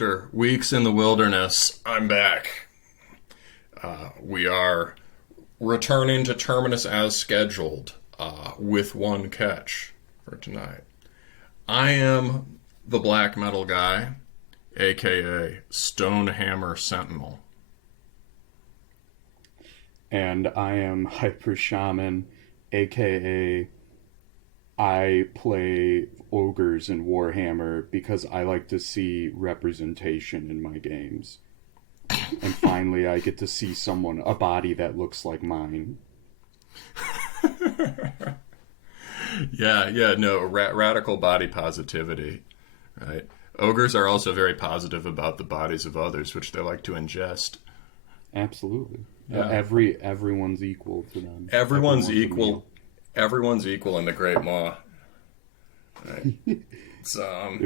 After weeks in the wilderness, I'm back. We are returning to Terminus as scheduled, with one catch for tonight. I am the black metal guy, aka Stonehammer Sentinel. And I am Hyper Shaman, aka I play ogres in Warhammer because I like to see representation in my games. And finally I get to see a body that looks like mine. Radical body positivity, right? Ogres are also very positive about the bodies of others, which they like to ingest. Absolutely. Yeah. Everyone's equal to them. Everyone's equal. Everyone's equal in the Great Maw. Right. So,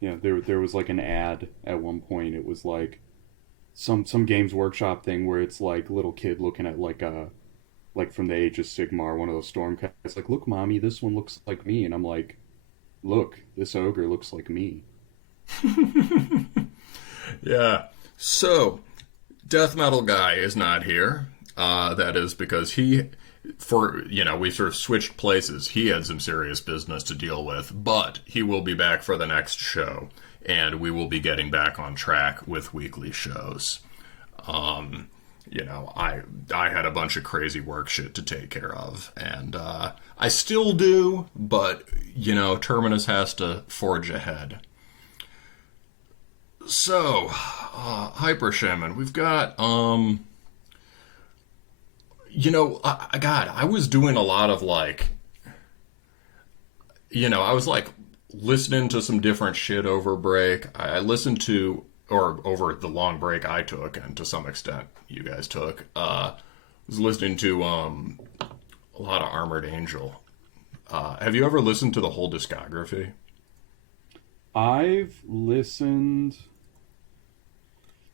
there was like an ad at one point. It was like some Games Workshop thing where it's like little kid looking at like from the Age of Sigmar, one of those Stormcats, like, look, mommy, this one looks like me, and I'm like, look, this ogre looks like me. Yeah. So, Death Metal Guy is not here. That is because we sort of switched places. He had some serious business to deal with, but he will be back for the next show, and we will be getting back on track with weekly shows. I had a bunch of crazy work shit to take care of, and I still do, but, Terminus has to forge ahead. So, Hyper Shaman, we've got, I was doing a lot of, I was, listening to some different shit over break. I listened to, or over the long break I took, and to some extent you guys took, was listening to, a lot of Armored Angel. Have you ever listened to the whole discography? I've listened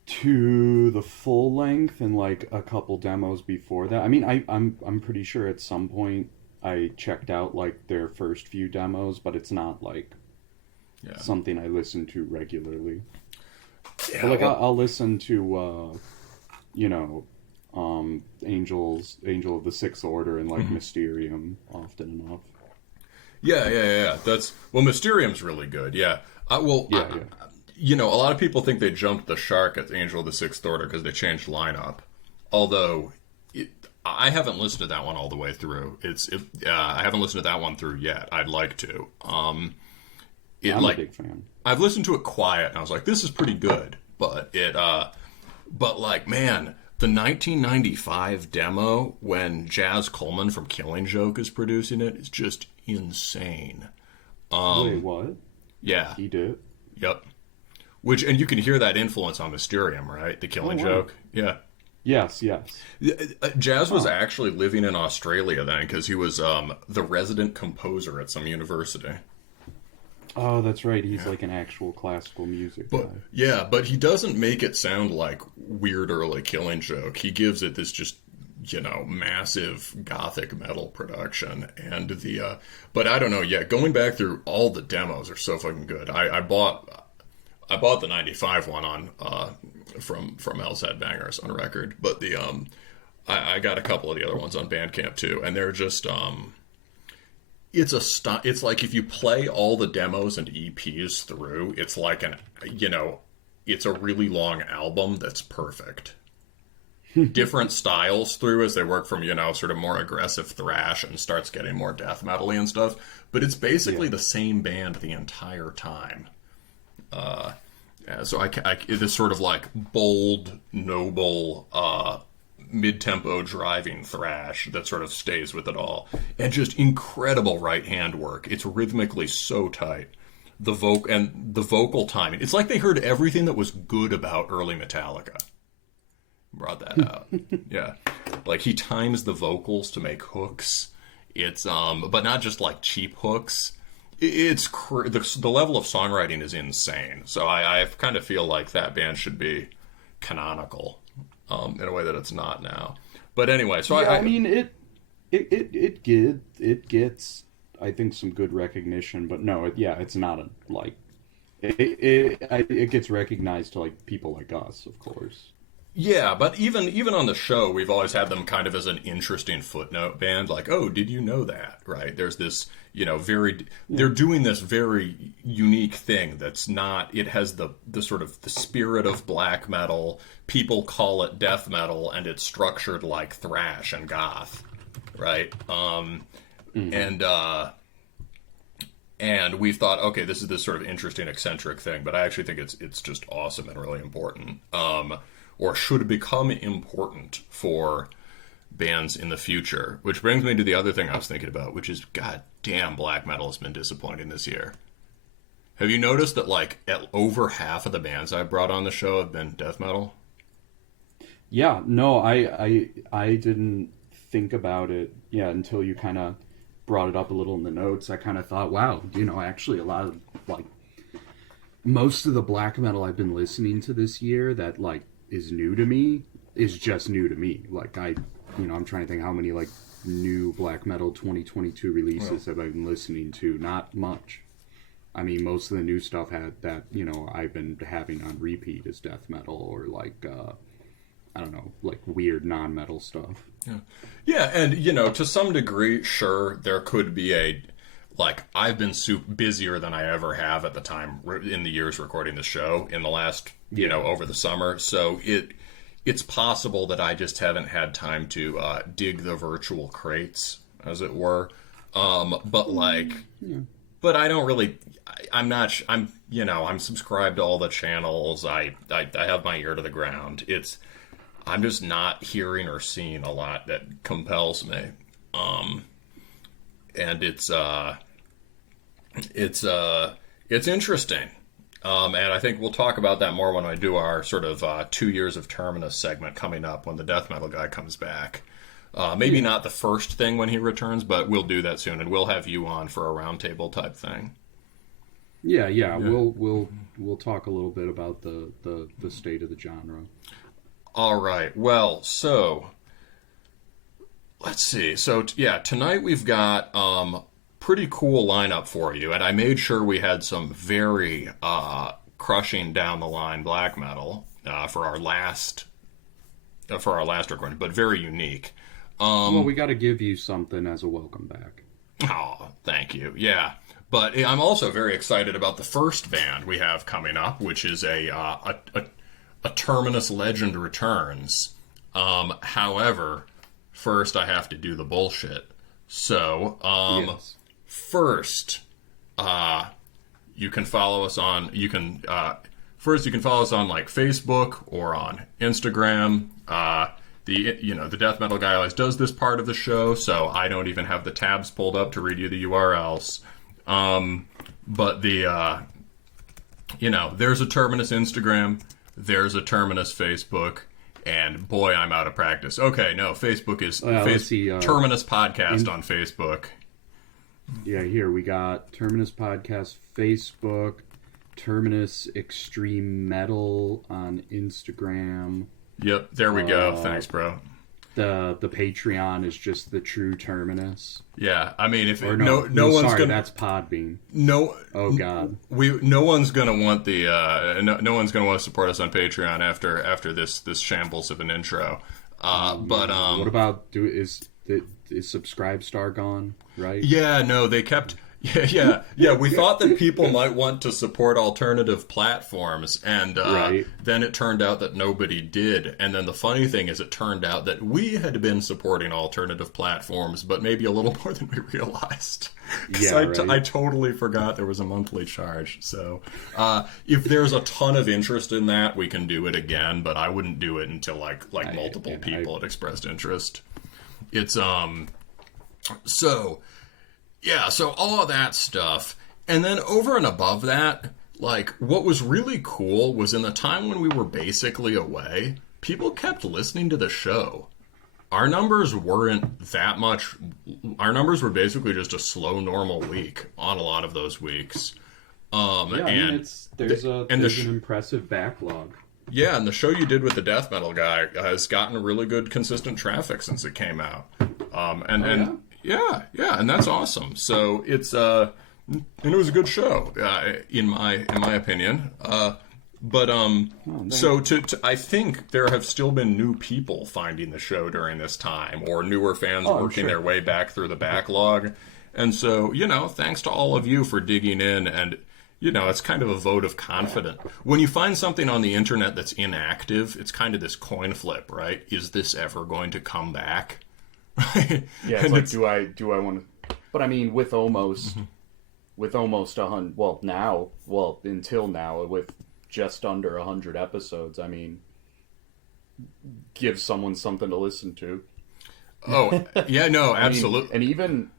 to the full length and a couple demos before that. I mean, I'm pretty sure at some point I checked out their first few demos, but it's not something I listen to regularly. Yeah, but, I'll listen to Angel of the Sixth Order and Mysterium often enough. Yeah. Mysterium's really good. Yeah. A lot of people think they jumped the shark at Angel of the Sixth Order because they changed lineup. Although, I haven't listened to that one all the way through. I haven't listened to that one through yet. I'd like to. I'm a big fan. I've listened to it quiet, and I was like, this is pretty good. But man, the 1995 demo when Jazz Coleman from Killing Joke is producing it is just insane. Wait, what? Yeah. He did? Yep. And you can hear that influence on Mysterium, right? The Killing Joke. Yeah. Yes. Jazz was actually living in Australia then because he was the resident composer at some university. Oh, that's right. He's an actual classical music guy. Yeah, but he doesn't make it sound like weird early Killing Joke. He gives it this just, massive gothic metal production. And but I don't know, going back through all the demos are so fucking good. I bought the 95 one on, from L's Headbangers on record, but I got a couple of the other ones on Bandcamp too, and they're just, it's like if you play all the demos and EPs through, it's like it's a really long album that's perfect. Different styles through as they work from, sort of more aggressive thrash and starts getting more death metal-y and stuff, but it's basically the same band the entire time. So this sort of bold, noble, mid-tempo driving thrash that sort of stays with it all, and just incredible right hand work. It's rhythmically so tight. The vocal timing. It's like they heard everything that was good about early Metallica. Brought that out. Yeah. He times the vocals to make hooks. It's but not just cheap hooks. It's the level of songwriting is insane. So I kind of feel like that band should be canonical. In a way that it's not now. But anyway, so I mean, it gets, I think, some good recognition, but no, it's not it gets recognized to like people like us, of course. Yeah, but even on the show, we've always had them kind of as an interesting footnote band. Like, oh, did you know that? Right? There's this, they're doing this very unique thing that's not. It has the sort of the spirit of black metal. People call it death metal, and it's structured like thrash and goth, right? And we thought, okay, this is this sort of interesting, eccentric thing, but I actually think it's just awesome and really important. Or should become important for bands in the future. Which brings me to the other thing I was thinking about, which is, god damn, black metal has been disappointing this year. Have you noticed that, like, over half of the bands I brought on the show have been death metal? Yeah, no, I didn't think about it, until you kind of brought it up a little in the notes. I kind of thought, wow, actually a lot of, like, most of the black metal I've been listening to this year that, like, is new to me is just new to me. Like, I'm trying to think how many, like, new black metal 2022 releases have I been listening to. Not much. I mean, most of the new stuff that I've been having on repeat is death metal or, like, I don't know, like, weird non-metal stuff. Yeah, and, to some degree, sure, there could be I've been busier than I ever have at the time in the years recording the show in the last, over the summer. So it's possible that I just haven't had time to dig the virtual crates, as it were. But I don't really, I'm subscribed to all the channels. I have my ear to the ground. I'm just not hearing or seeing a lot that compels me. And it's interesting. And I think we'll talk about that more when I do our sort of 2 years of Terminus segment coming up when the death metal guy comes back. Maybe not the first thing when he returns, but we'll do that soon, and we'll have you on for a roundtable type thing. Yeah. We'll talk a little bit about the state of the genre. All right. Well, so let's see. So tonight we've got pretty cool lineup for you, and I made sure we had some very crushing down the line black metal for our last recording, but very unique. Well, we got to give you something as a welcome back. Oh, thank you. Yeah, but I'm also very excited about the first band we have coming up, which is a Terminus legend returns. However, first I have to do the bullshit. So, Yes. First, you can follow us on like Facebook or on Instagram. The death metal guy always does this part of the show, so I don't even have the tabs pulled up to read you the URLs. But there's a Terminus Instagram, there's a Terminus Facebook. And boy, I'm out of practice. Okay, no, Facebook is Terminus Podcast on Facebook. Yeah, here we got Terminus Podcast Facebook, Terminus Extreme Metal on Instagram. Yep, there we go. Thanks, bro. The Patreon is just the True Terminus. Yeah, I mean, if no one's gonna, that's Podbean. No, oh god, no one's gonna want no one's gonna want to support us on Patreon after this shambles of an intro. What about is Subscribestar gone? Right? Yeah, no, they kept. Yeah. We thought that people might want to support alternative platforms, and then it turned out that nobody did. And then the funny thing is, it turned out that we had been supporting alternative platforms, but maybe a little more than we realized. I totally forgot there was a monthly charge. So if there's a ton of interest in that, we can do it again. But I wouldn't do it until multiple people had expressed interest. It's so all of that stuff. And then over and above that, what was really cool was in the time when we were basically away, people kept listening to the show. Our numbers weren't that much. Our numbers were basically just a slow, normal week on a lot of those weeks. There's an impressive backlog. Yeah, and the show you did with the death metal guy has gotten really good, consistent traffic since it came out. Yeah, and that's awesome. So it's and it was a good show, in my opinion. I think there have still been new people finding the show during this time, or newer fans working their way back through the backlog. And so, thanks to all of you for digging in, and, it's kind of a vote of confidence. When you find something on the internet that's inactive, it's kind of this coin flip, right? Is this ever going to come back? Yeah, it's like, do I want to... But I mean, with almost 100, until now, with just under 100 episodes, I mean, give someone something to listen to. Oh, yeah, no, absolutely. And even,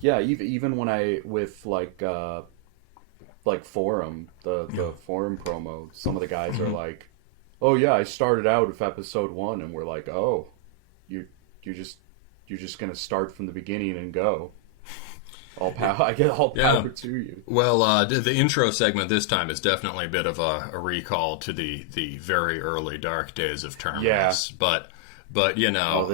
even when I, with forum, the forum promo, some of the guys are like, oh yeah, I started out with episode 1, and we're like, oh, you're just gonna start from the beginning and go. I get all power to you. Well, the intro segment this time is definitely a bit of a recall to the very early dark days of Terminus. Yeah. But the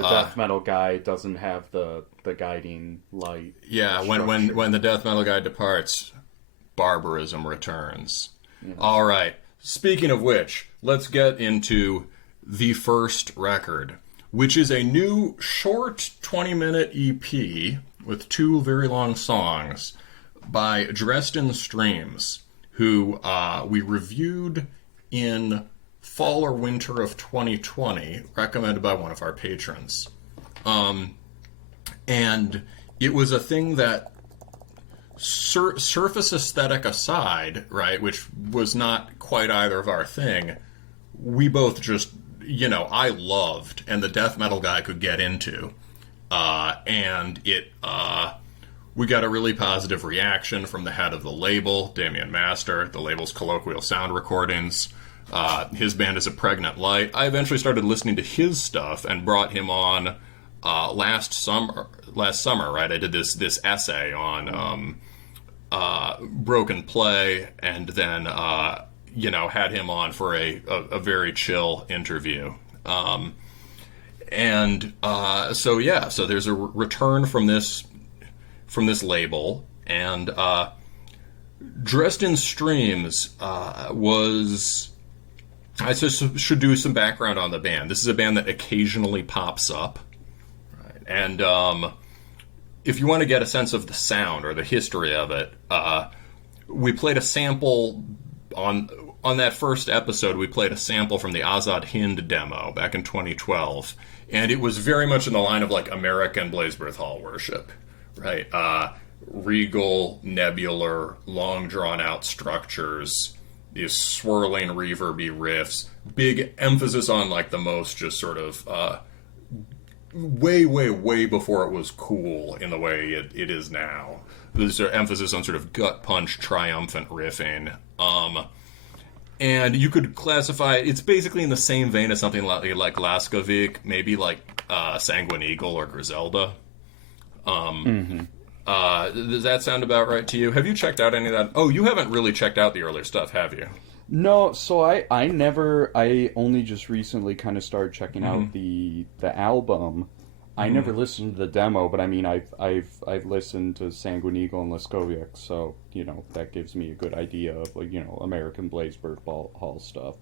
death metal guy doesn't have the guiding light. Yeah, when the death metal guy departs, barbarism returns. Yeah. All right. Speaking of which, let's get into the first record, which is a new short 20-minute EP with 2 very long songs by Dresden Streams, who we reviewed in fall or winter of 2020, recommended by one of our patrons. And it was a thing that, surface aesthetic aside, right, which was not quite either of our thing, we both just, I loved, and the death metal guy could get into. And we got a really positive reaction from the head of the label, Damien Master, the label's Colloquial Sound Recordings. His band is A Pregnant Light. I eventually started listening to his stuff and brought him on last summer, right? I did this essay on Broken Play, and then had him on for a very chill interview. So there's a return from this label, and Dresden Streams was... I should do some background on the band. This is a band that occasionally pops up, right? And if you want to get a sense of the sound or the history of it, we played a sample on that first episode. We played a sample from the Azad Hind demo back in 2012. And it was very much in the line of like American Blazebirth Hall worship, right? Regal, nebular, long drawn out structures, these swirling reverby riffs, big emphasis on like the most just sort of way before it was cool in the way it is now. There's an emphasis on sort of gut punch, triumphant riffing. And you could classify it's basically in the same vein as something like Laskovic, maybe like Sanguine Eagle or Griselda. Does that sound about right to you? Have you checked out any of that? Oh, you haven't really checked out the earlier stuff, have you? No, so I only just recently kind of started checking out the album. I never listened to the demo, but I mean, I've listened to Sanguine Eagle and Laskovic, so that gives me a good idea of American Blazebirth Hall stuff.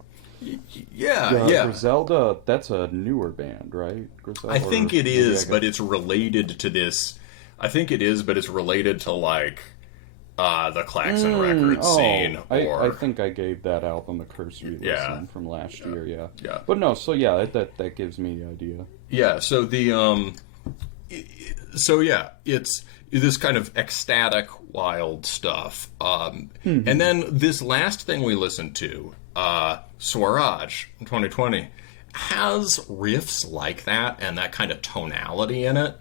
Yeah. Griselda, that's a newer band, right? Griselda, I think it is, but it's related to this. I think it is, but it's related to like the Klaxon record scene. I think I gave that album a cursory listen from last year. Yeah. But no, so yeah, that gives me the idea. Yeah, so it's this kind of ecstatic, wild stuff. And then this last thing we listened to, Swaraj in 2020, has riffs like that and that kind of tonality in it.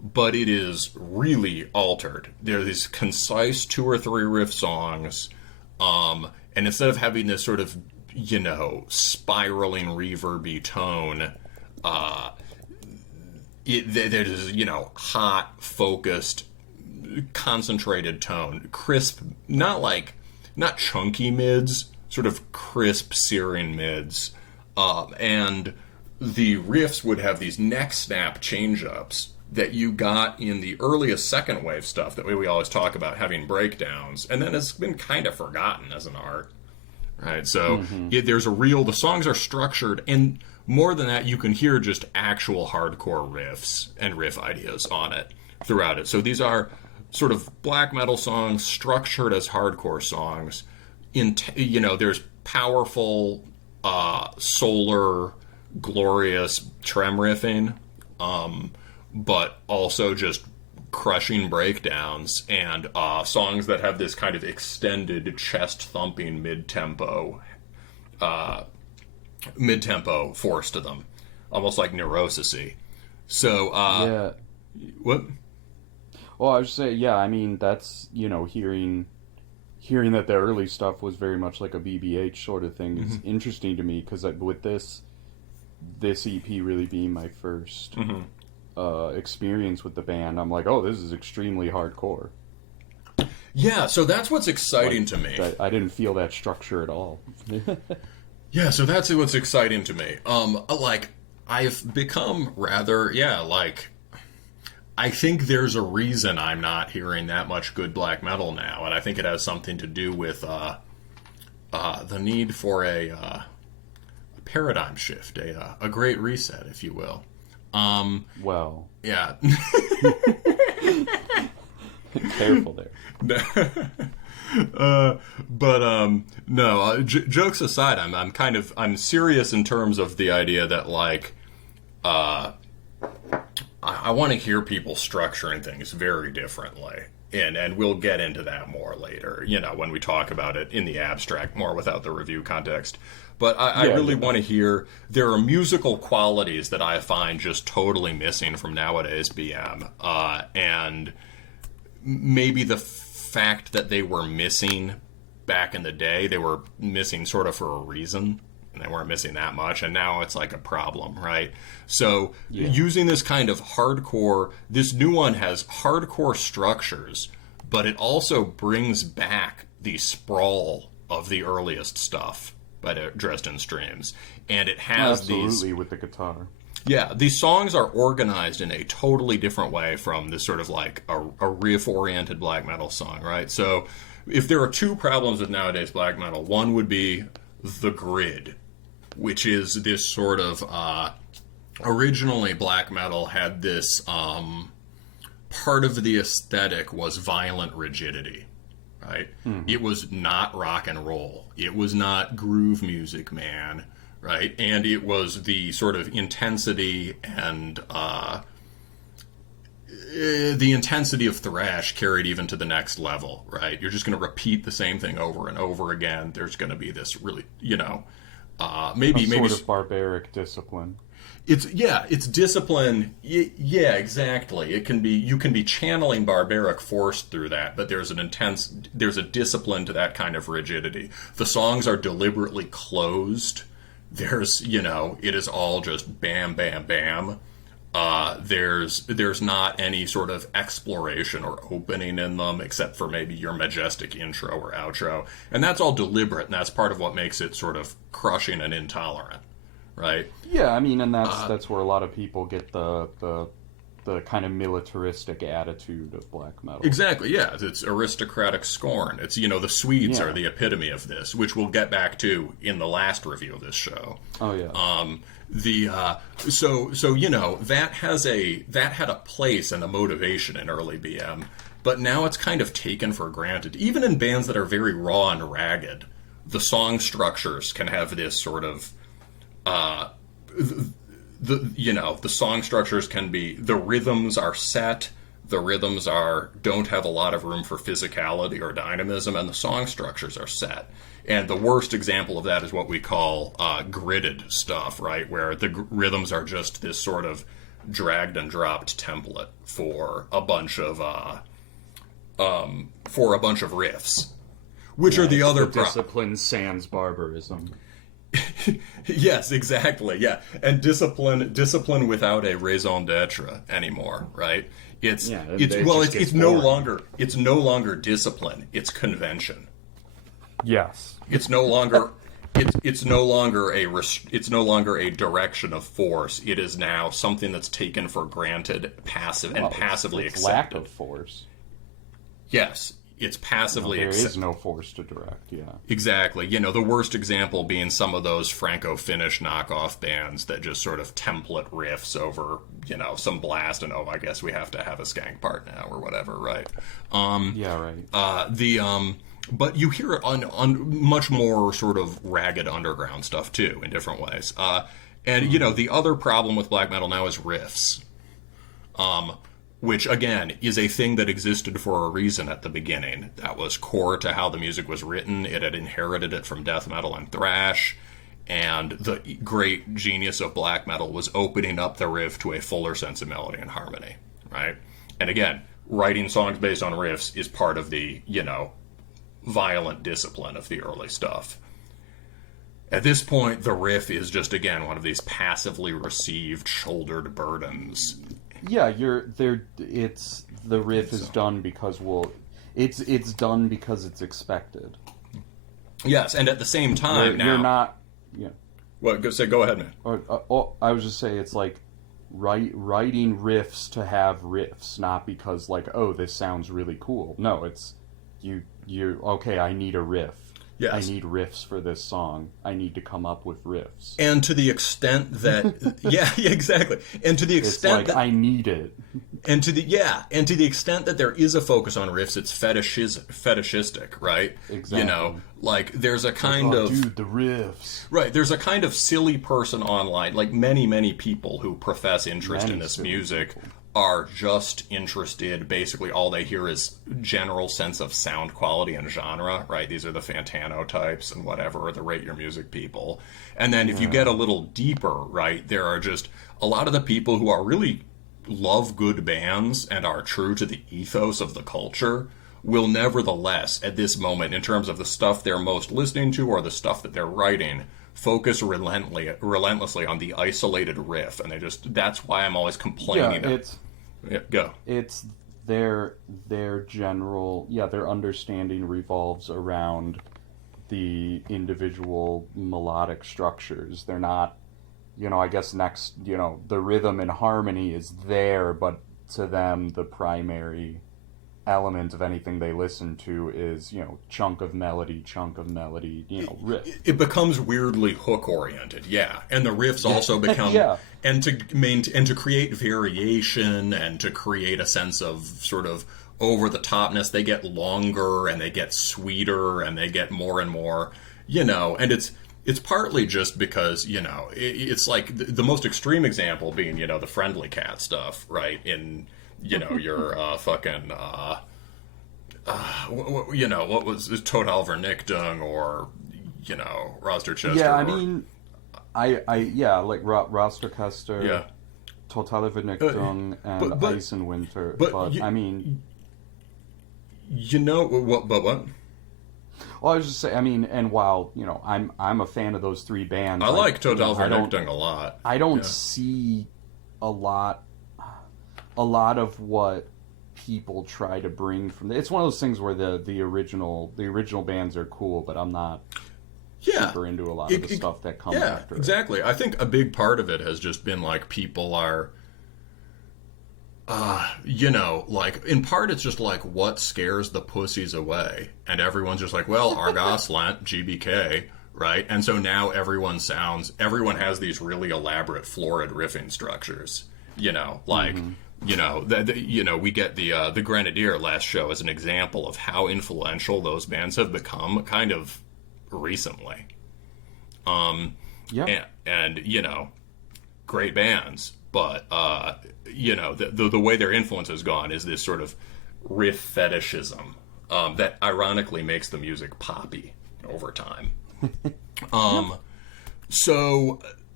But it is really altered. There are these concise 2 or 3 riff songs, and instead of having this sort of, spiraling reverby tone, there's, hot, focused, concentrated tone. Crisp, not chunky mids, sort of crisp, searing mids. And the riffs would have these neck snap change-ups, that you got in the earliest second wave stuff that we always talk about having breakdowns, and then it's been kind of forgotten as an art, right? So there's the songs are structured, and more than that, you can hear just actual hardcore riffs and riff ideas on it throughout it. So these are sort of black metal songs structured as hardcore songs. There's powerful, solar, glorious trem riffing, but also just crushing breakdowns and songs that have this kind of extended chest-thumping mid-tempo force to them, almost like neurosis-y. So, yeah. What? Well, I would say, yeah, I mean, that's, hearing that the early stuff was very much like a BBH sort of thing is interesting to me, because with this EP really being my first experience with the band, I'm like, oh, this is extremely hardcore. Yeah, so that's what's exciting to me. I didn't feel that structure at all. Yeah, so that's what's exciting to me. I've become rather, I think there's a reason I'm not hearing that much good black metal now, and I think it has something to do with the need for a paradigm shift, a great reset, if you will. Well. Yeah. Careful there. No. Jokes aside, I'm serious in terms of the idea that I want to hear people structuring things very differently, and we'll get into that more later. When we talk about it in the abstract more without the review context. But I really want to hear, there are musical qualities that I find just totally missing from nowadays BM, and maybe the fact that they were missing back in the day, they were missing sort of for a reason, and they weren't missing that much, and now it's like a problem, right? So using this kind of hardcore, this new one has hardcore structures, but it also brings back the sprawl of the earliest stuff by Dresden Streams, and it has absolutely with the guitar. Yeah, these songs are organized in a totally different way from this sort of like a riff-oriented black metal song, right? So if there are two problems with nowadays black metal, one would be the grid, which is this sort of originally black metal had this part of the aesthetic was violent rigidity, right? It was not rock and roll. It was not groove music, man, right? And it was the sort of intensity and the intensity of thrash carried even to the next level, right? You're just going to repeat the same thing over and over again. There's going to be this really, maybe sort of barbaric discipline. It's discipline. Yeah, exactly. You can be channeling barbaric force through that, but there's a discipline to that kind of rigidity. The songs are deliberately closed. There's, it is all just bam, bam, bam. There's not any sort of exploration or opening in them, except for maybe your majestic intro or outro. And that's all deliberate, and that's part of what makes it sort of crushing and intolerant. Right. Yeah, I mean, and that's where a lot of people get the kind of militaristic attitude of black metal. Exactly. Yeah, it's aristocratic scorn. It's the Swedes are the epitome of this, which we'll get back to in the last review of this show. Oh yeah. That had a place and a motivation in early BM, but now it's kind of taken for granted. Even in bands that are very raw and ragged, the song structures can have this sort of the song structures can be, the rhythms are set, the rhythms don't have a lot of room for physicality or dynamism, and the song structures are set. And the worst example of that is what we call gridded stuff, right? Where the rhythms are just this sort of dragged and dropped template for a bunch of riffs, which are the other discipline sans barbarism. Yes, exactly. Yeah, and discipline without a raison d'être anymore, right? It's no longer discipline. It's convention. Yes. It's no longer it's no longer it's no longer a direction of force. It is now something that's taken for granted, passively it's accepted. Lack of force. Yes, it's passively there is no force to direct. Yeah, exactly. You know, the worst example being some of those Franco-Finnish knockoff bands that just sort of template riffs over, you know, some blast and I guess we have to have a skank part now or whatever, right? Yeah, right. But you hear it on much more sort of ragged underground stuff too, in different ways. And you know, the other problem with black metal now is riffs, which again is a thing that existed for a reason at the beginning. That was core to how the music was written. It had inherited it from death metal and thrash, and the great genius of black metal was opening up the riff to a fuller sense of melody and harmony, right? And again, writing songs based on riffs is part of the, you know, violent discipline of the early stuff. At this point, the riff is just, again, one of these passively received, shouldered burdens. Yeah, it's the riff is done because it's done because it's expected. Yes, and at the same time, you're not. Yeah. Well, go ahead, man. I was just saying, it's like writing riffs to have riffs, not because like, oh, this sounds really cool. No, it's you okay, I need a riff. Yes. I need riffs for this song. I need to come up with riffs. And to the extent that yeah, exactly. And to the extent it's like, that I need it. And to the extent that there is a focus on riffs, it's fetishistic, right? Exactly. You know, like there's a kind of dude, the riffs. Right, there's a kind of silly person online, like many people who profess interest in this music are just interested, basically all they hear is general sense of sound quality and genre, right? These are the Fantano types and whatever, or the Rate Your Music people. And then if you get a little deeper, right, there are just a lot of the people who are really love good bands and are true to the ethos of the culture will nevertheless, at this moment, in terms of the stuff they're most listening to or the stuff that they're writing, focus relentlessly on the isolated riff, and that's why I'm always complaining. Go. It's their general, their understanding revolves around the individual melodic structures. They're not, I guess the rhythm and harmony is there, but to them the primary element of anything they listen to is, chunk of melody, riff. It becomes weirdly hook oriented, and the riffs also become and to create variation and to create a sense of sort of over the topness, they get longer and they get sweeter and they get more and more, and it's partly just because, it's like the most extreme example being, the Friendly Cat stuff, right? In your fucking, what was Total Vernichtung or, Rosterchester. Yeah, I mean, like Rosterchester, Total Vernichtung, and Eisenwinter. But I mean... But what? Well, I was just saying, I mean, and while, I'm a fan of those three bands. I like Total Vernichtung a lot. I don't see a lot of what people try to bring from it's one of those things where the original bands are cool, but I'm not super into a lot of the stuff that comes after it. Exactly. I think a big part of it has just been like people are like in part it's just like what scares the pussies away, and everyone's just like, well, Argos Lent GBK, right? And so now everyone has these really elaborate florid riffing structures, like we get the Grenadier last show as an example of how influential those bands have become kind of recently. And great bands, but the way their influence has gone is this sort of riff fetishism that ironically makes the music poppy over time.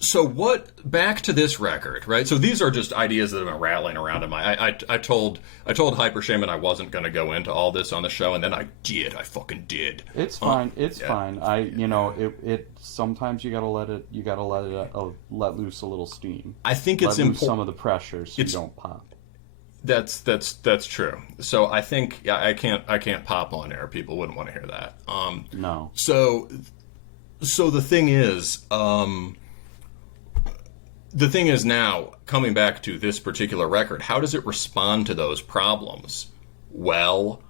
So what? Back to this record, right? So these are just ideas that have been rattling around in my. I told Hyper Shaman I wasn't going to go into all this on the show, and then I did. I fucking did. It's fine. It's fine. It sometimes you gotta let it. You gotta let loose a little steam. I think it's important. Some of the pressure so you don't pop. That's true. So I think I can't pop on air. People wouldn't want to hear that. No. So the thing is now, coming back to this particular record, how does it respond to those problems? Well,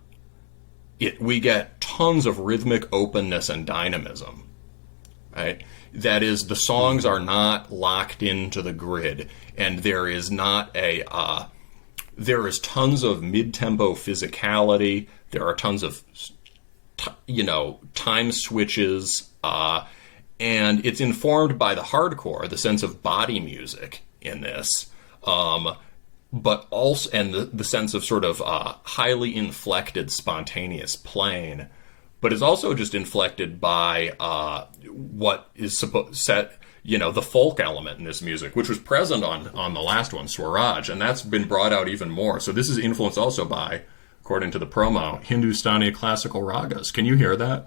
we get tons of rhythmic openness and dynamism, right? That is, the songs are not locked into the grid, and there is tons of mid-tempo physicality. There are tons of, time switches, and it's informed by the hardcore, the sense of body music in this, but also, and the sense of sort of highly inflected, spontaneous playing, but it's also just inflected by what is the folk element in this music, which was present on the last one, Swaraj, and that's been brought out even more. So this is influenced also by, according to the promo, Hindustani classical ragas. Can you hear that?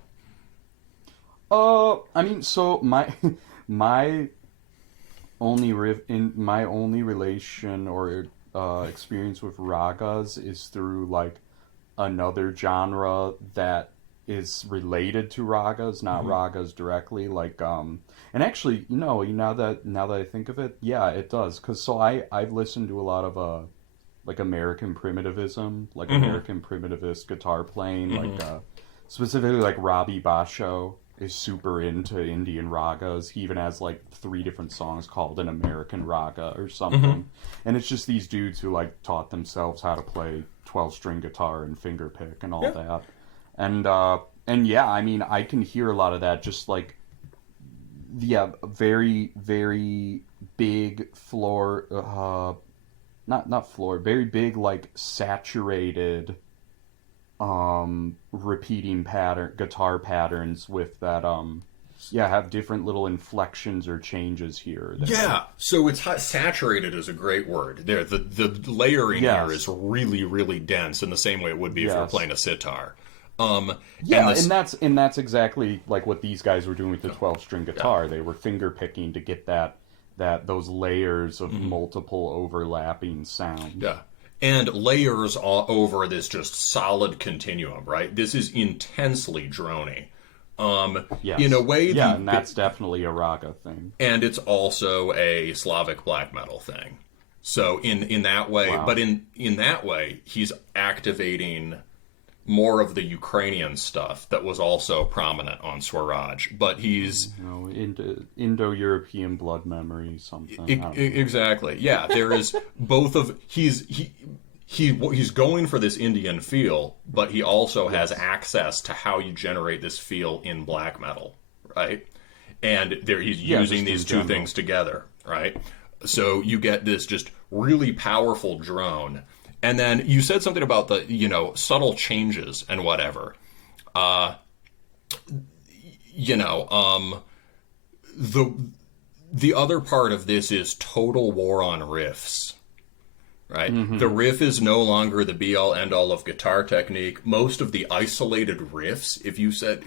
I mean, so my only relation or experience with ragas is through like another genre that is related to ragas, not ragas directly. Like, and actually, now that I think of it, yeah, it does. Cause so I've listened to a lot of like American primitivism, like American primitivist guitar playing, like specifically like Robbie Basho is super into Indian ragas. He even has like 3 different songs called an American raga or something. And it's just these dudes who like taught themselves how to play 12-string guitar and fingerpick and all that. And yeah, I mean, I can hear a lot of that, just like, yeah, very, very big floor, not floor, very big, like, saturated, repeating guitar patterns with that, have different little inflections or changes here. Yeah, so it's saturated is a great word. There, the layering here is really, really dense in the same way it would be if you were playing a sitar. And that's exactly like what these guys were doing with the 12-string guitar. Yeah. They were finger picking to get those layers of multiple overlapping sounds. Yeah. And layers over this just solid continuum, right? This is intensely drony. In a way, and that's definitely a raga thing. And it's also a Slavic black metal thing. So in that way, but in that way, he's activating more of the Ukrainian stuff that was also prominent on Swaraj, but he's Indo-European blood memory, something. Exactly, yeah. There is both of he's going for this Indian feel, but he also has access to how you generate this feel in black metal, right? And he's using these two things together, right? So you get this just really powerful drone. And then you said something about the, subtle changes and whatever. The other part of this is total war on riffs, right? The riff is no longer the be-all, end-all of guitar technique. Most of the isolated riffs, if you said,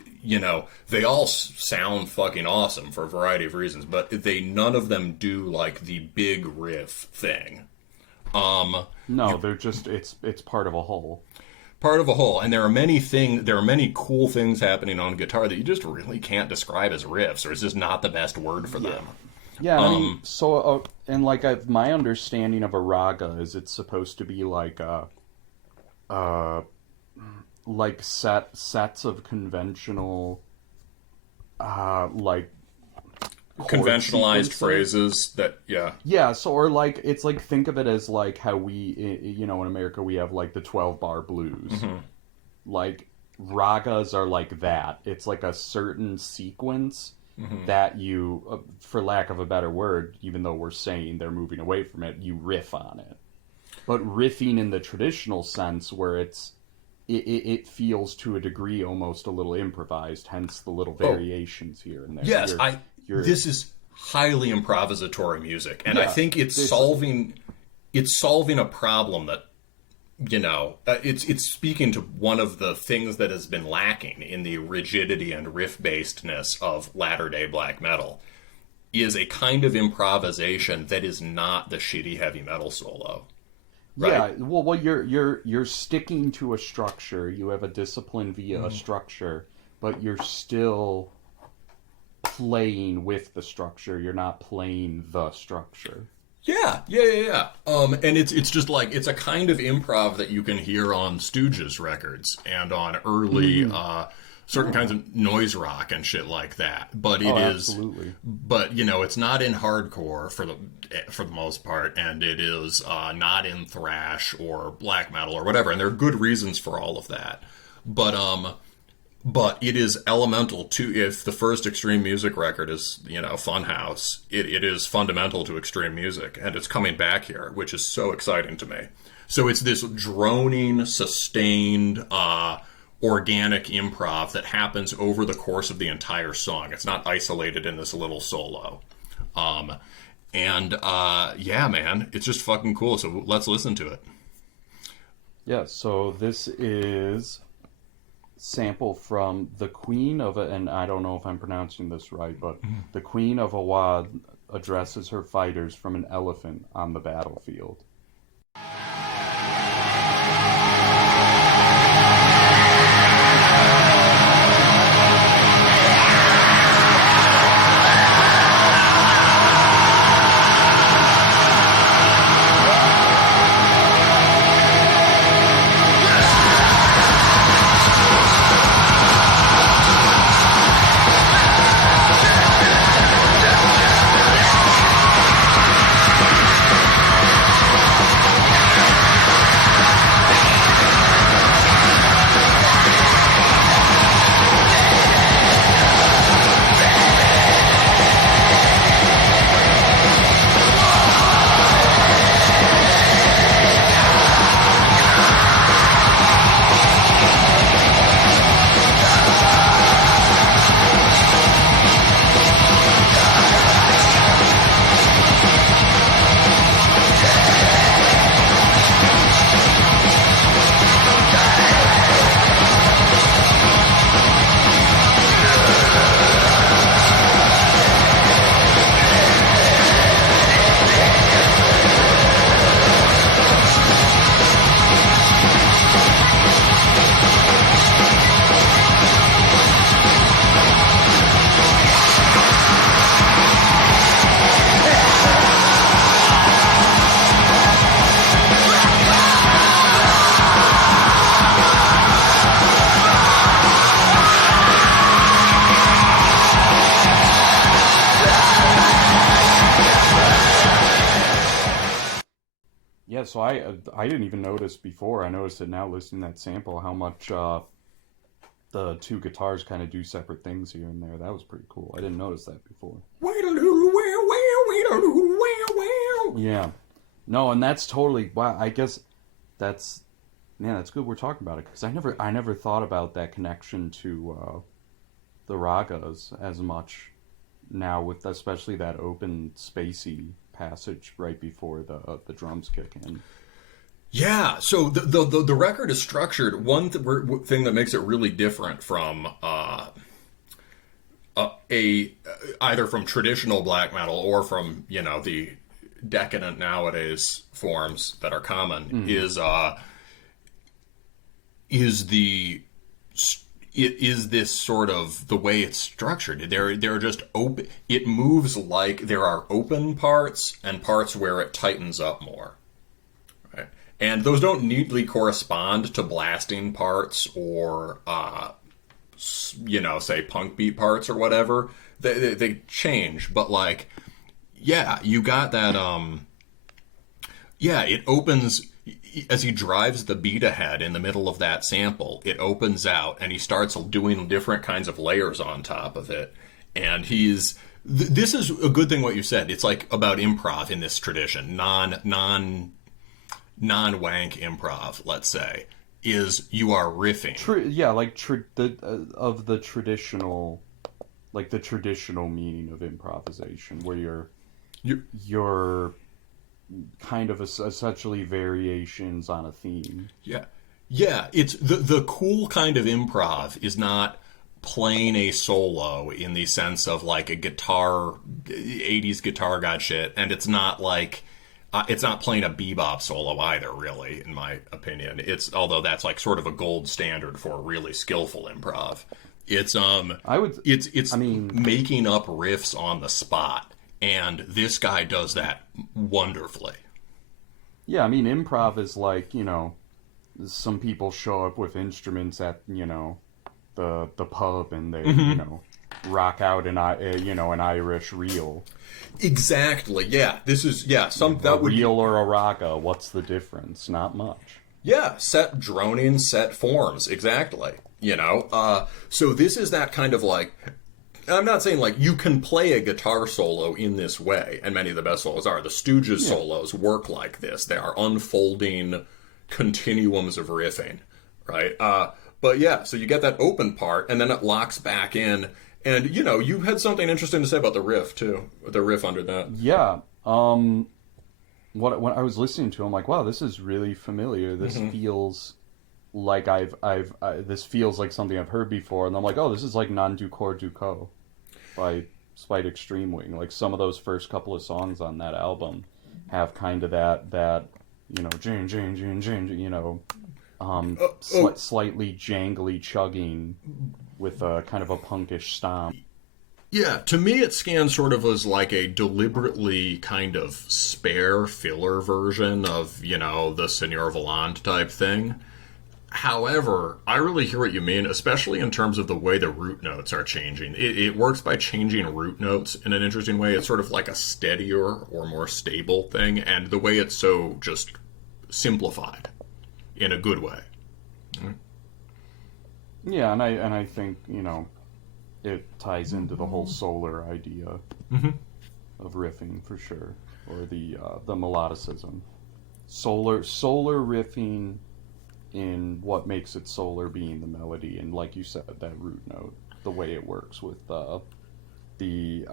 they all sound fucking awesome for a variety of reasons, but none of them do, like, the big riff thing. No, they're just it's part of a whole. Part of a whole, and there are many cool things happening on guitar that you just really can't describe as riffs, or it's just not the best word for them. Yeah, I mean, so and like my understanding of a raga is it's supposed to be like like sets of conventional like conventionalized phrases that so or like it's like think of it as like how we in America we have like the 12-bar blues. Like ragas are like that. It's like a certain sequence that you for lack of a better word, even though we're saying they're moving away from it, you riff on it. But riffing in the traditional sense where it feels to a degree almost a little improvised, hence the little variations here and there. Yes, this is highly improvisatory music, and I think it's solving a problem that, it's speaking to one of the things that has been lacking in the rigidity and riff-basedness of latter-day black metal, is a kind of improvisation that is not the shitty heavy metal solo. Right? Yeah, well, you're sticking to a structure. You have a discipline via a structure, but you're still playing with the structure. You're not playing the structure. Yeah. And it's just like, it's a kind of improv that you can hear on Stooges records and on early certain kinds of noise rock and shit like that. But it is, absolutely. but you know, it's not in hardcore for the most part, and it is not in thrash or black metal or whatever. And there are good reasons for all of that. But it is elemental to, if the first extreme music record is, you know, Funhouse, it is fundamental to extreme music, and it's coming back here, which is so exciting to me. So it's this droning, sustained, organic improv that happens over the course of the entire song. It's not isolated in this little solo. Yeah, man, it's just fucking cool. So let's listen to it. Yeah, so this is sample from the Queen of and I don't know if I'm pronouncing this right, but the Queen of Awad addresses her fighters from an elephant on the battlefield. Yeah, so I didn't even notice before. I noticed it now listening to that sample how much the two guitars kind of do separate things here and there. That was pretty cool. I didn't notice that before. Yeah. No, and that's totally, wow, I guess that's, yeah, that's good we're talking about it, because I never thought about that connection to the ragas as much now, with especially that open spacey passage right before the drums kick in. Yeah, so the record is structured. One thing that makes it really different from either from traditional black metal or from, you know, the decadent nowadays forms that are common is this sort of the way it's structured. They're just open. It moves like there are open parts and parts where it tightens up more. Right? And those don't neatly correspond to blasting parts or, you know, say punk beat parts or whatever. They change, but like, yeah, you got that, yeah, it opens. As he drives the beat ahead in the middle of that sample, it opens out and he starts doing different kinds of layers on top of it. And this is a good thing what you said. It's like about improv in this tradition, non-wank improv, let's say, is you are riffing. Yeah, like the traditional, like the traditional meaning of improvisation, where you're kind of essentially variations on a theme. Yeah. It's the cool kind of improv is not playing a solo in the sense of like a guitar, 80s guitar god shit, and it's not like it's not playing a bebop solo either, really, in my opinion. Although that's like sort of a gold standard for really skillful improv. It's I would. it's I mean, making up riffs on the spot, and this guy does that wonderfully. yeah, I mean, improv is like, some people show up with instruments at, the pub, and they, rock out an Irish reel. Exactly. Yeah. This is A reel or a raga, what's the difference? Not much. Yeah, set droning, set forms, exactly. So this is that kind of like, I'm not saying like you can play a guitar solo in this way, and many of the best solos are. The Stooges solos work like this. They are unfolding continuums of riffing, right? But yeah, so you get that open part, and then it locks back in. And, you had something interesting to say about the riff, too. The riff under that. Yeah. When I was listening to it, I'm like, wow, this is really familiar. This feels like this feels like something I've heard before. And I'm like, oh, this is like Non Du Cor Du Co by Spite Extreme Wing. Like, some of those first couple of songs on that album have kind of that jing, slightly jangly chugging with a kind of a punkish stomp. Yeah, to me it scans sort of as like a deliberately kind of spare filler version of, the Seigneur Volant type thing. However, I really hear what you mean, especially in terms of the way the root notes are changing. It works by changing root notes in an interesting way. It's sort of like a steadier or more stable thing, and the way it's so just simplified in a good way. Yeah, and I think, it ties into the whole solar idea of riffing for sure, or the melodicism. Solar Riffing in what makes it solar being the melody, and like you said, that root note, the way it works with the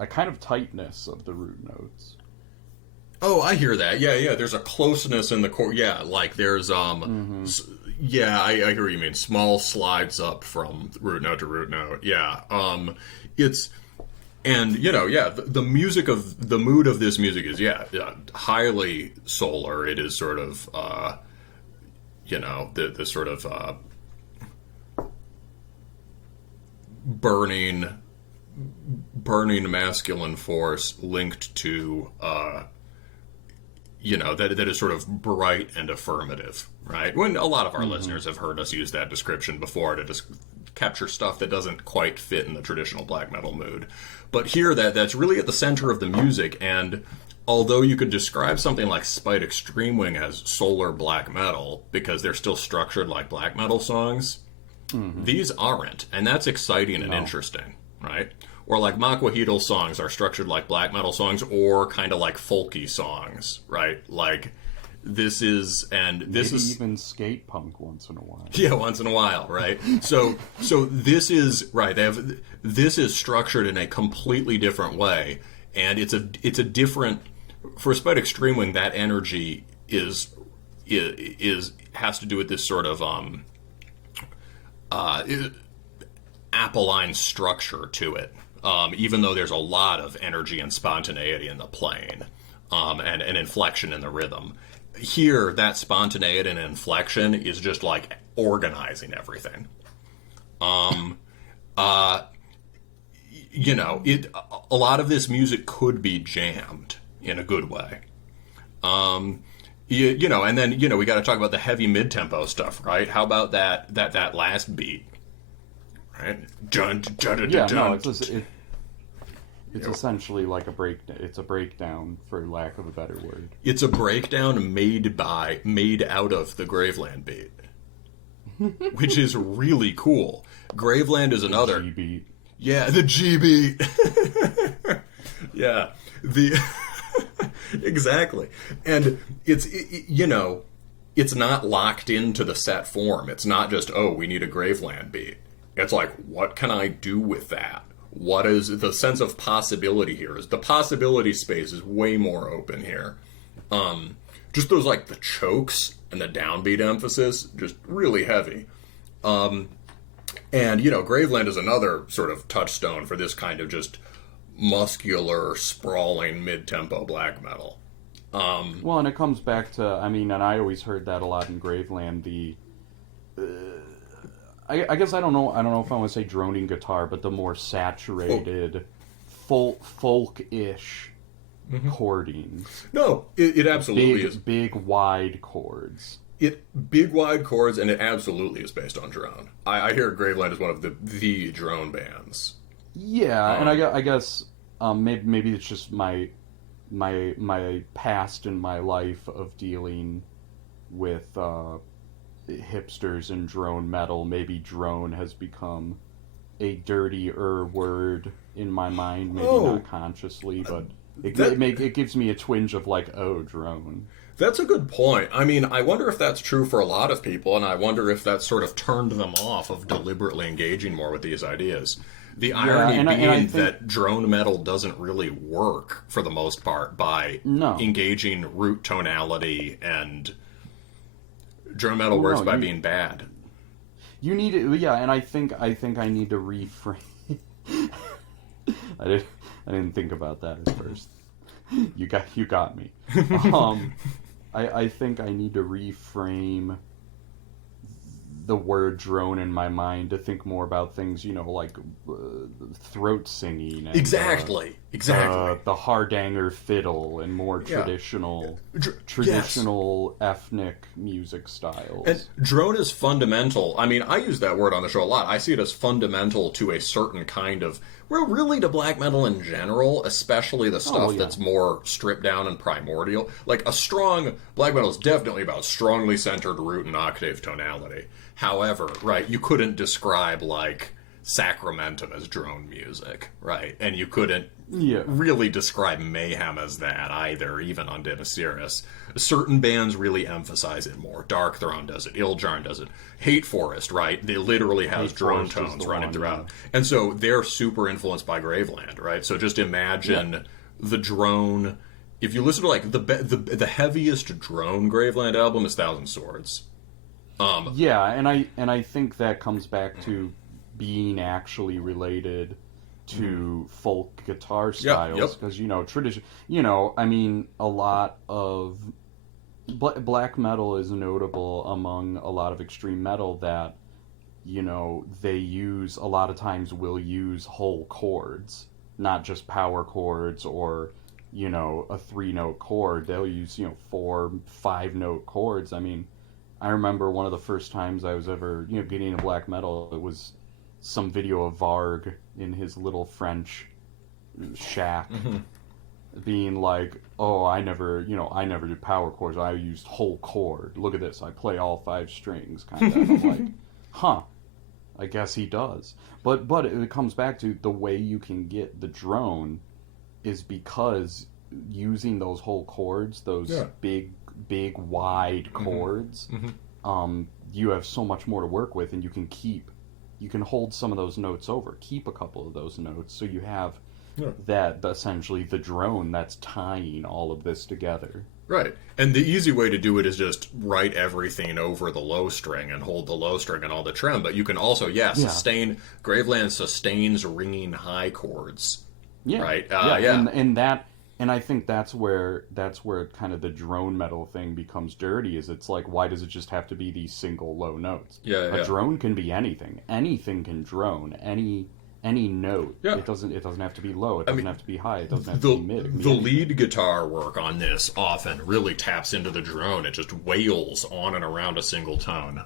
kind of tightness of the root notes. Oh, I hear that. Yeah. There's a closeness in the chord. Yeah, like there's yeah, I hear what you mean. Small slides up from root note to root note. Yeah. It's and the music of the mood of this music is highly solar. It is sort of the sort of burning masculine force linked to that is sort of bright and affirmative, right? When a lot of our listeners have heard us use that description before to just capture stuff that doesn't quite fit in the traditional black metal mood. But here, that's really at the center of the music, and although you could describe something like Spite Extreme Wing as solar black metal, because they're still structured like black metal songs, these aren't, and that's exciting and interesting, right? Or like Makwa songs are structured like black metal songs, or kind of like folky songs, right? Like this is even skate punk once in a while. Yeah, once in a while, right? So this is right. This is structured in a completely different way, and it's a different for Spite Extreme Wing. That energy is has to do with this sort of apolline structure to it. Even though there's a lot of energy and spontaneity in the playing, and inflection in the rhythm. Here, that spontaneity and inflection is just like organizing everything. A lot of this music could be jammed in a good way. And then, we got to talk about the heavy mid-tempo stuff, right? How about that last beat? Right? It's essentially like a breakdown. It's a breakdown, for lack of a better word. It's a breakdown made out of the Graveland beat, which is really cool. Graveland is another G beat. Yeah, the G beat. Yeah, exactly. And it's not locked into the set form. It's not just we need a Graveland beat. It's like, what can I do with that? What is the sense of possibility here? Is the possibility space is way more open here. Just those like the chokes and the downbeat emphasis, just really heavy. And Graveland is another sort of touchstone for this kind of just muscular, sprawling mid-tempo black metal. Well, and it comes back to, and I always heard that a lot in Graveland. I guess I don't know if I want to say droning guitar, but the more saturated, folk-ish chording. No, it absolutely is. Big, wide chords. Big wide chords, and it absolutely is based on drone. I hear Graveland is one of the drone bands. Yeah, and I guess maybe it's just my past in my life of dealing with hipsters and drone metal. Maybe drone has become a dirtier word in my mind, maybe not consciously, but it gives me a twinge of like, oh, drone. That's a good point. I mean, I wonder if that's true for a lot of people, and I wonder if that sort of turned them off of deliberately engaging more with these ideas. The irony being that drone metal doesn't really work, for the most part, by engaging root tonality, and drone metal works by being bad. You need to, and I think I need to reframe. I didn't think about that at first. You got me. I think I need to reframe the word drone in my mind to think more about things, like throat singing. And, exactly. The hardanger fiddle and more traditional ethnic music styles. And drone is fundamental. I mean, I use that word on the show a lot. I see it as fundamental to a certain kind of, well, really to black metal in general, especially the stuff that's more stripped down and primordial. Like, a strong black metal is definitely about strongly centered root and octave tonality. However, right, you couldn't describe, like, Sacramentum as drone music, right? And you couldn't really describe Mayhem as that either, even on Denisirus. Certain bands really emphasize it more. Dark Throne does it. Iljarn does it. Hate Forest, right? They literally has drone tones running throughout. And so they're super influenced by Graveland, right? So just imagine the drone. If you listen to, like, the heaviest drone Graveland album is Thousand Swords. And I think that comes back to being actually related to folk guitar styles, because tradition. I mean, a lot of black metal is notable among a lot of extreme metal that they use a lot of times will use whole chords, not just power chords or a 3-note chord. They'll use 4, 5-note chords. I mean, I remember one of the first times I was ever, getting into black metal, it was some video of Varg in his little French shack being like, oh, I never did power chords. I used whole chord. Look at this. I play all 5 strings, kind of. I'm like, huh, I guess he does. But it comes back to the way you can get the drone is because using those whole chords, those big wide chords, you have so much more to work with, and you can hold some of those notes over, keep a couple of those notes, so you have that essentially the drone that's tying all of this together. Right. And the easy way to do it is just write everything over the low string and hold the low string and all the trem, but you can also sustain. Graveland sustains ringing high chords. Right? And I think that's where kind of the drone metal thing becomes dirty. Is it's like, why does it just have to be these single low notes? A drone can be anything. Anything can drone. Any note. Yeah. It doesn't have to be low. It doesn't have to be high. It doesn't have to be mid. The lead guitar work on this often really taps into the drone. It just wails on and around a single tone.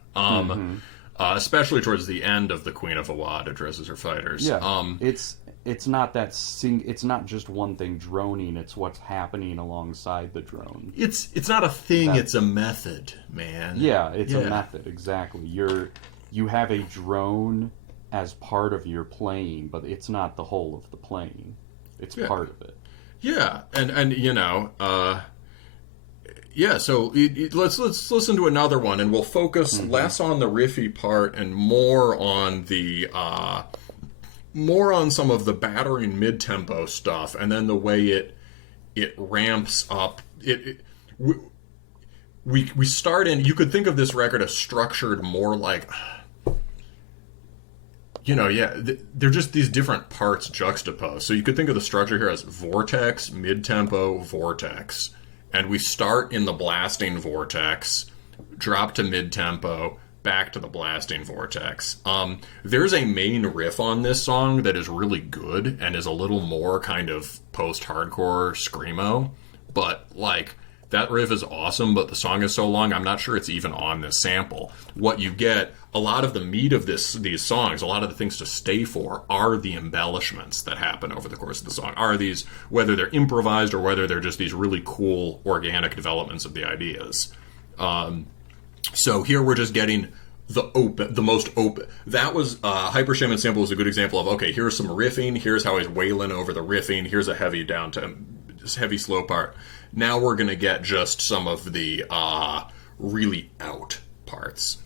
Especially towards the end of the Queen of Awad addresses her fighters. Yeah. It's not it's not just one thing droning, it's what's happening alongside the drone. It's not a thing, it's a method, man. Yeah, it's a method, exactly. You have a drone as part of your playing, but it's not the whole of the playing. It's part of it. Yeah, and so let's listen to another one, and we'll focus less on the riffy part and more on some of the battering mid-tempo stuff, and then the way it ramps up. We start in. You could think of this record as structured more like, they're just these different parts juxtaposed. So you could think of the structure here as vortex, mid-tempo, vortex. And we start in the blasting vortex, drop to mid-tempo, back to the blasting vortex. There's a main riff on this song that is really good and is a little more kind of post-hardcore screamo, but like that riff is awesome, but the song is so long I'm not sure it's even on this sample. What you get, a lot of the meat of these songs, a lot of the things to stay for are the embellishments that happen over the course of the song. Are these, whether they're improvised or whether they're just these really cool organic developments of the ideas. So here we're just getting the most open. That was Hyper Shaman sample was a good example of, okay, here's some riffing, here's how he's wailing over the riffing, here's a heavy heavy slow part. Now we're gonna get just some of the really out parts.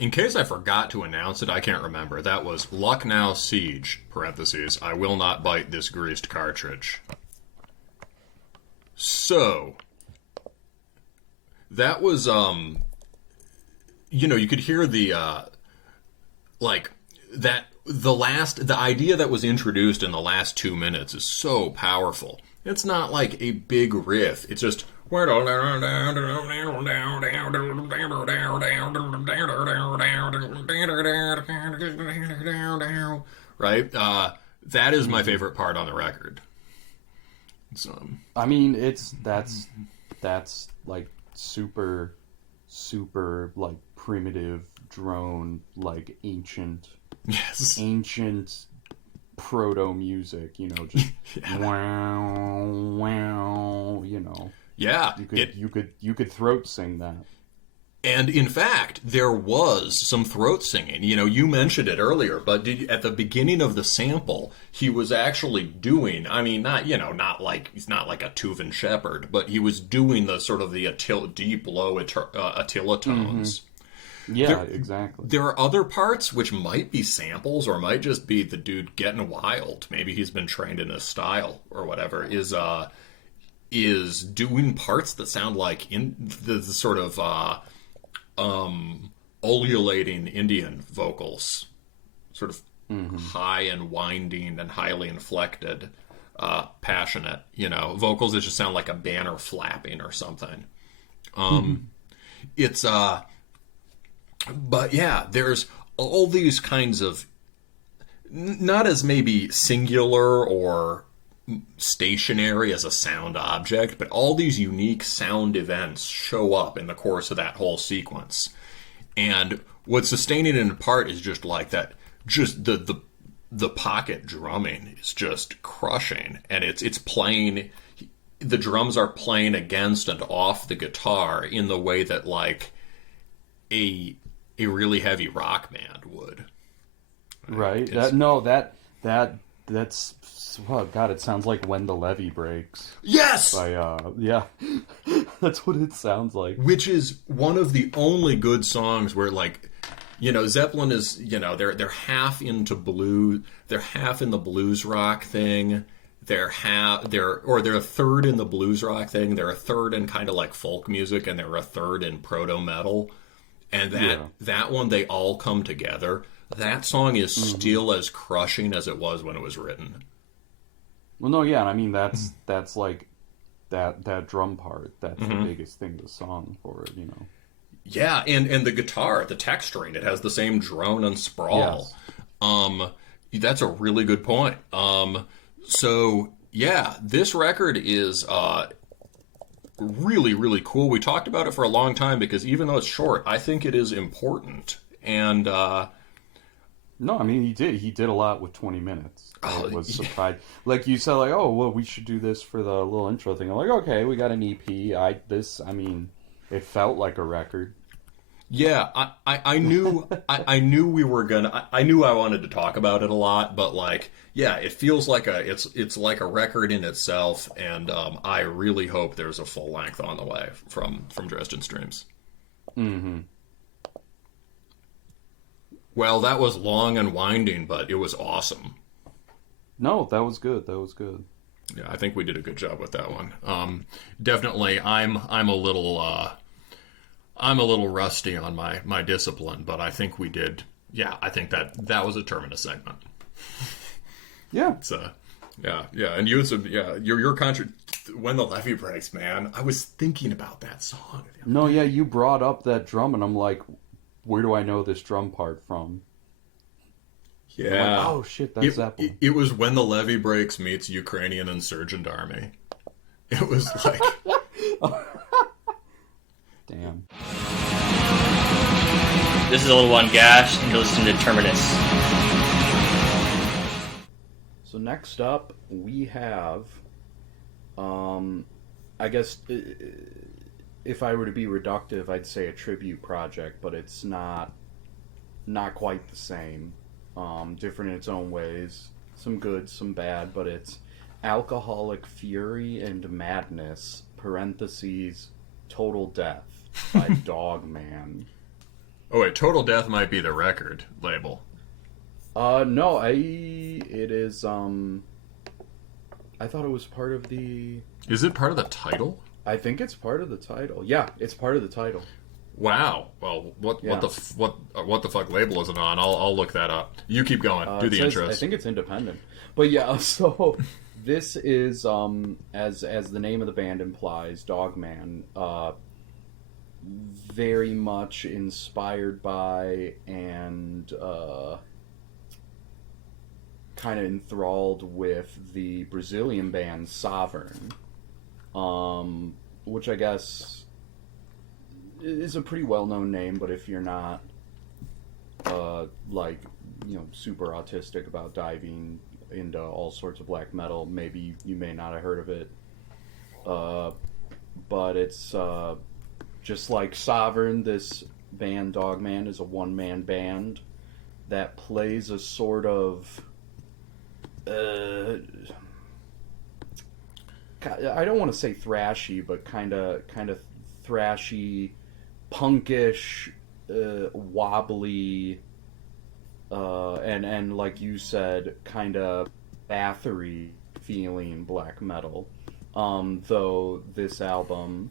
In case I forgot to announce it, I can't remember. That was Lucknow Siege, parentheses, I will not bite this greased cartridge. So, that was, you could hear the, the idea that was introduced in the last 2 minutes is so powerful. It's not like a big riff. It's just... Right? That is my favorite part on the record. I mean, that's like super like primitive drone, like ancient proto music, just wow, wow, Yeah, you could throat sing that. And in fact, there was some throat singing. You mentioned it earlier, but at the beginning of the sample, he was actually doing, I mean, not like, he's not like a Tuvan shepherd, but he was doing the sort of the deep, low Attila tones. Mm-hmm. Yeah, exactly. There are other parts which might be samples or might just be the dude getting wild. Maybe he's been trained in his style or whatever, is doing parts that sound like in the sort of, ululating Indian vocals, sort of high and winding and highly inflected, passionate, vocals that just sound like a banner flapping or something. It's, but yeah, there's all these kinds of, not as maybe singular or stationary as a sound object, but all these unique sound events show up in the course of that whole sequence. And what's sustaining it in part is just like that, just the pocket drumming is just crushing, and it's playing, the drums are playing against and off the guitar in the way that like a really heavy rock band would. Right. That's oh god, it sounds like When the Levee Breaks. Yes! Yeah. That's what it sounds like. Which is one of the only good songs where, like, Zeppelin is, they're half into blues, they're half in the blues rock thing, they're a third in the blues rock thing, they're a third in kind of like folk music, and they're a third in proto metal. And that one, they all come together. That song is still as crushing as it was when it was written. Well, no, yeah, and I mean that's like that drum part. That's the biggest thing of the song for it, Yeah, and the guitar, the texturing, it has the same drone and sprawl. Yes. That's a really good point. So yeah, this record is really, really cool. We talked about it for a long time because even though it's short, I think it is important. And no, I mean he did a lot with 20 minutes. I was surprised. Like you said, like, oh well, we should do this for the little intro thing. I'm like, okay, we got an EP. It felt like a record. Yeah, I knew I knew we were gonna. I knew I wanted to talk about it a lot, but like, yeah, it feels like it's like a record in itself, and I really hope there's a full length on the way from Dresden Streams. Mm-hmm. Well, that was long and winding, but it was awesome. No, that was good. That was good. Yeah, I think we did a good job with that one. Definitely, I'm a little rusty on my discipline, but I think we did. Yeah, I think that was a Terminus segment. Yeah. It's yeah, and you said your When the Levee Breaks, man. I was thinking about that song. No, yeah, you brought up that drum, and I'm like, where do I know this drum part from? Yeah. Like, oh shit, that's Zeppelin. It was When the Levee Breaks meets Ukrainian Insurgent Army. It was like... Damn. This is a little one Gash, and you're listening to Terminus. So next up, we have... I guess... if I were to be reductive, I'd say a tribute project, but it's not quite the same. Different in its own ways. Some good, some bad, but it's Alcoholic Fury and Madness, parentheses, Total Death, by Dogman. Oh wait, Total Death might be the record label. No, it is, I thought it was part of the... Is it part of the title? I think it's part of the title. Yeah, it's part of the title. Wow. Well, what the fuck label is it on? I'll look that up. You keep going. Do the intros. I think it's independent. But yeah, so this is as the name of the band implies, Dogman, very much inspired by and kind of enthralled with the Brazilian band Sovereign, which I guess is a pretty well-known name, but if you're not, super autistic about diving into all sorts of black metal. Maybe you may not have heard of it, but it's just like Sovereign. This band Dogman is a one-man band that plays a sort of I don't want to say thrashy, but kind of thrashy, punkish, wobbly, and like you said, kind of bathery feeling black metal. Though this album,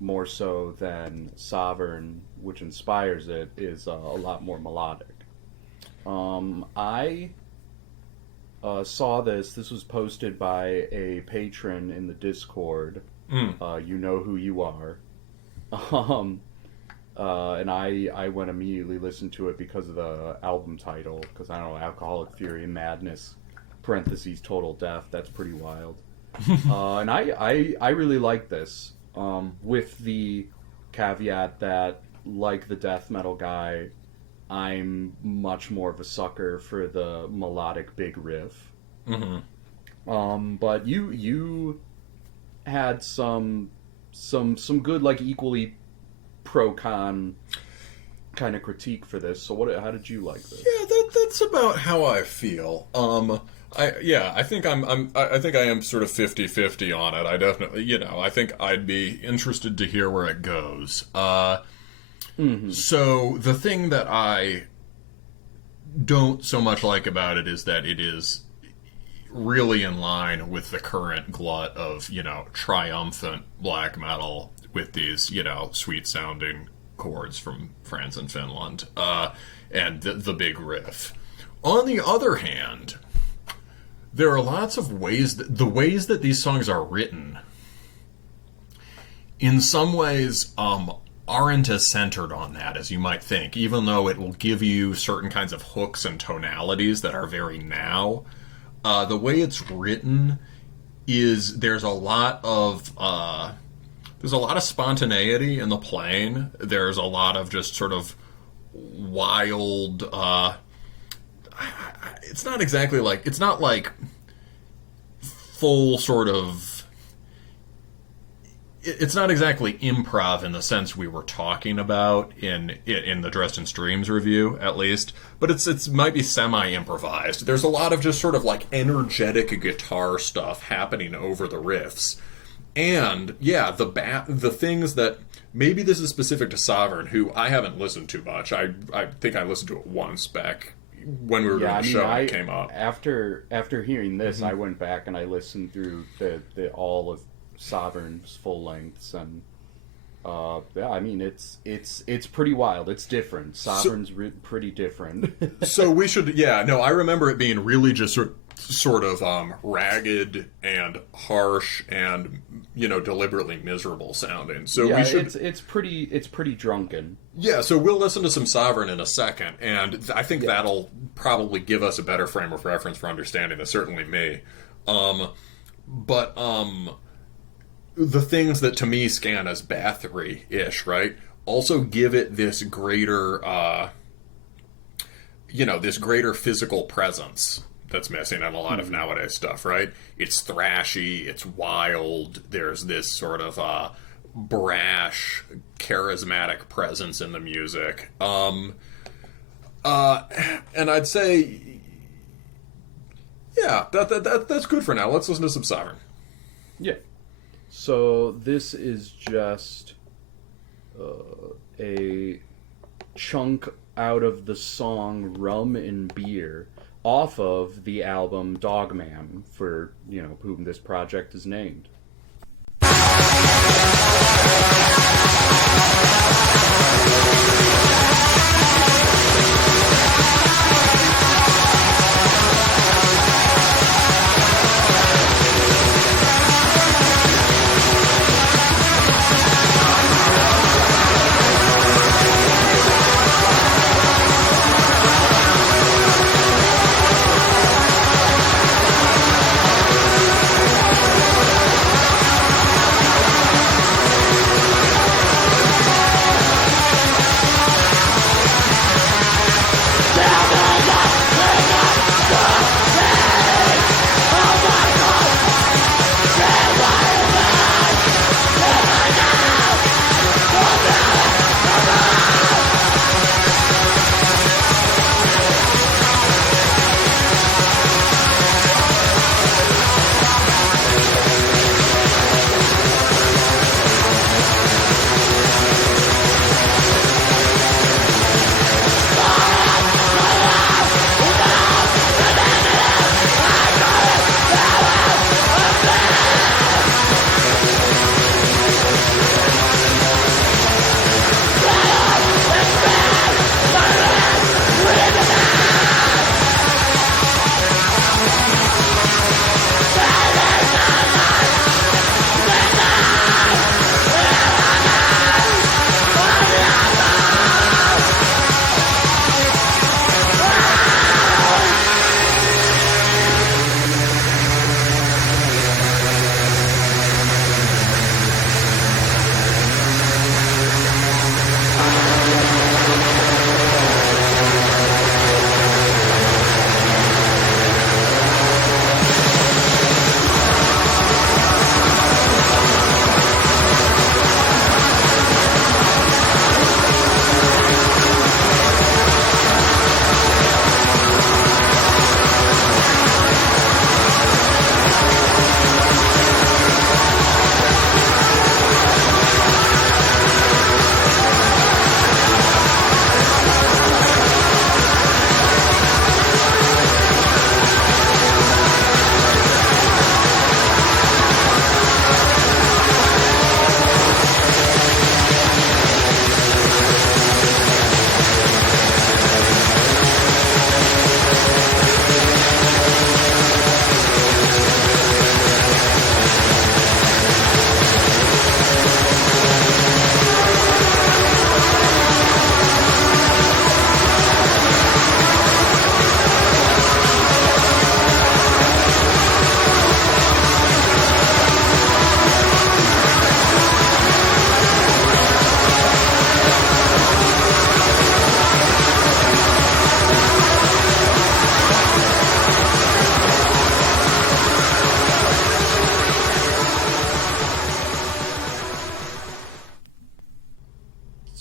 more so than Sovereign, which inspires it, is a lot more melodic. I saw this. This was posted by a patron in the Discord. You know who you are. And I went immediately listened to it because of the album title. Because I don't know, Alcoholic Fury, Madness, parentheses, Total Death. That's pretty wild. And I really like this. With the caveat that, like the death metal guy, I'm much more of a sucker for the melodic big riff. But you had some good, like, equally pro-con kind of critique for this. So how did you like this? Yeah, that's about how I feel. I think I am sort of 50-50 on it. I definitely, I think I'd be interested to hear where it goes. So the thing that I don't so much like about it is that it is really in line with the current glut of, triumphant black metal with these, sweet sounding chords from France and Finland, and the big riff. On the other hand, there are lots of ways the ways that these songs are written, in some ways, aren't as centered on that as you might think, even though it will give you certain kinds of hooks and tonalities that are very now. The way it's written is there's a lot of spontaneity in the playing. There's a lot of just sort of wild. It's not exactly like, it's not like full sort of. It's not exactly improv in the sense we were talking about in the Dresden Streams review, at least. But it's might be semi-improvised. There's a lot of just sort of like energetic guitar stuff happening over the riffs. And, yeah, the things that... Maybe this is specific to Sovereign, who I haven't listened to much. I think I listened to it once back when we were doing the show and it came up. After hearing this, I went back and I listened through the all of Sovereign's full lengths, and it's pretty wild. It's different. Sovereign's pretty different. So we should, I remember it being really just sort of ragged and harsh and deliberately miserable sounding. So we should. It's pretty drunken. Yeah, so we'll listen to some Sovereign in a second, and I think that'll probably give us a better frame of reference for understanding this. Certainly me. But the things that to me scan as Bathory-ish, right, also give it this greater, this greater physical presence that's missing in a lot of nowadays stuff, right? It's thrashy, it's wild, there's this sort of brash, charismatic presence in the music. And I'd say, that's good for now. Let's listen to some Sovereign. Yeah. So this is just a chunk out of the song Rum and Beer off of the album Dogman, for, whom this project is named.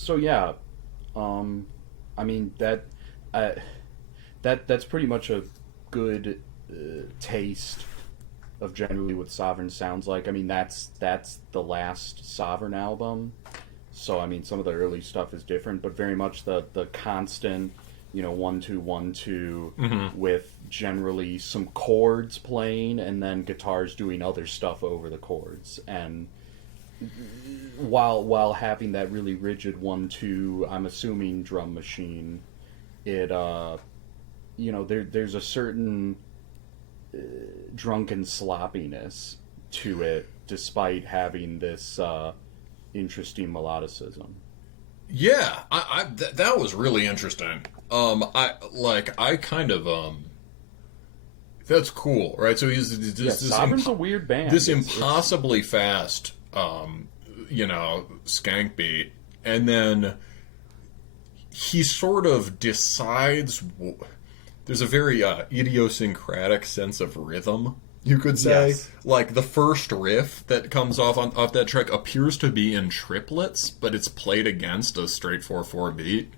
So yeah, I mean that's pretty much a good taste of generally what Sovereign sounds like. I mean, that's the last Sovereign album, so I mean, some of the early stuff is different, but very much the constant, 1-2 1-2 with generally some chords playing and then guitars doing other stuff over the chords, and while having that really rigid 1-2, I'm assuming drum machine, it there's a certain drunken sloppiness to it, despite having this interesting melodicism. Yeah, that was really interesting. I kind of that's cool, right? So he's this Sovereign's a weird band. This impossibly fast, skank beat, and then he sort of decides. There's a very idiosyncratic sense of rhythm, you could say. Yes. Like, the first riff that comes off that track appears to be in triplets, but it's played against a straight 4/4 beat.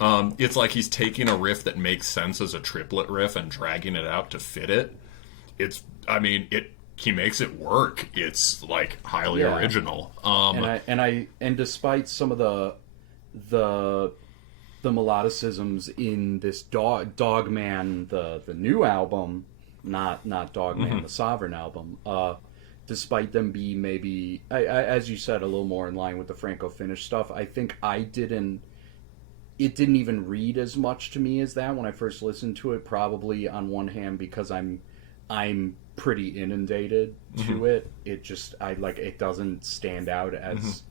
It's like he's taking a riff that makes sense as a triplet riff and dragging it out to fit it. He makes it work. It's, like, highly original. And despite some of the melodicisms in this Dogman, the new album, not Dogman, the Sovereign album, despite them being maybe, as you said, a little more in line with the Franco-Finnish stuff, I think it didn't even read as much to me as that when I first listened to it, probably on one hand because I'm pretty inundated to it. It just, it doesn't stand out as,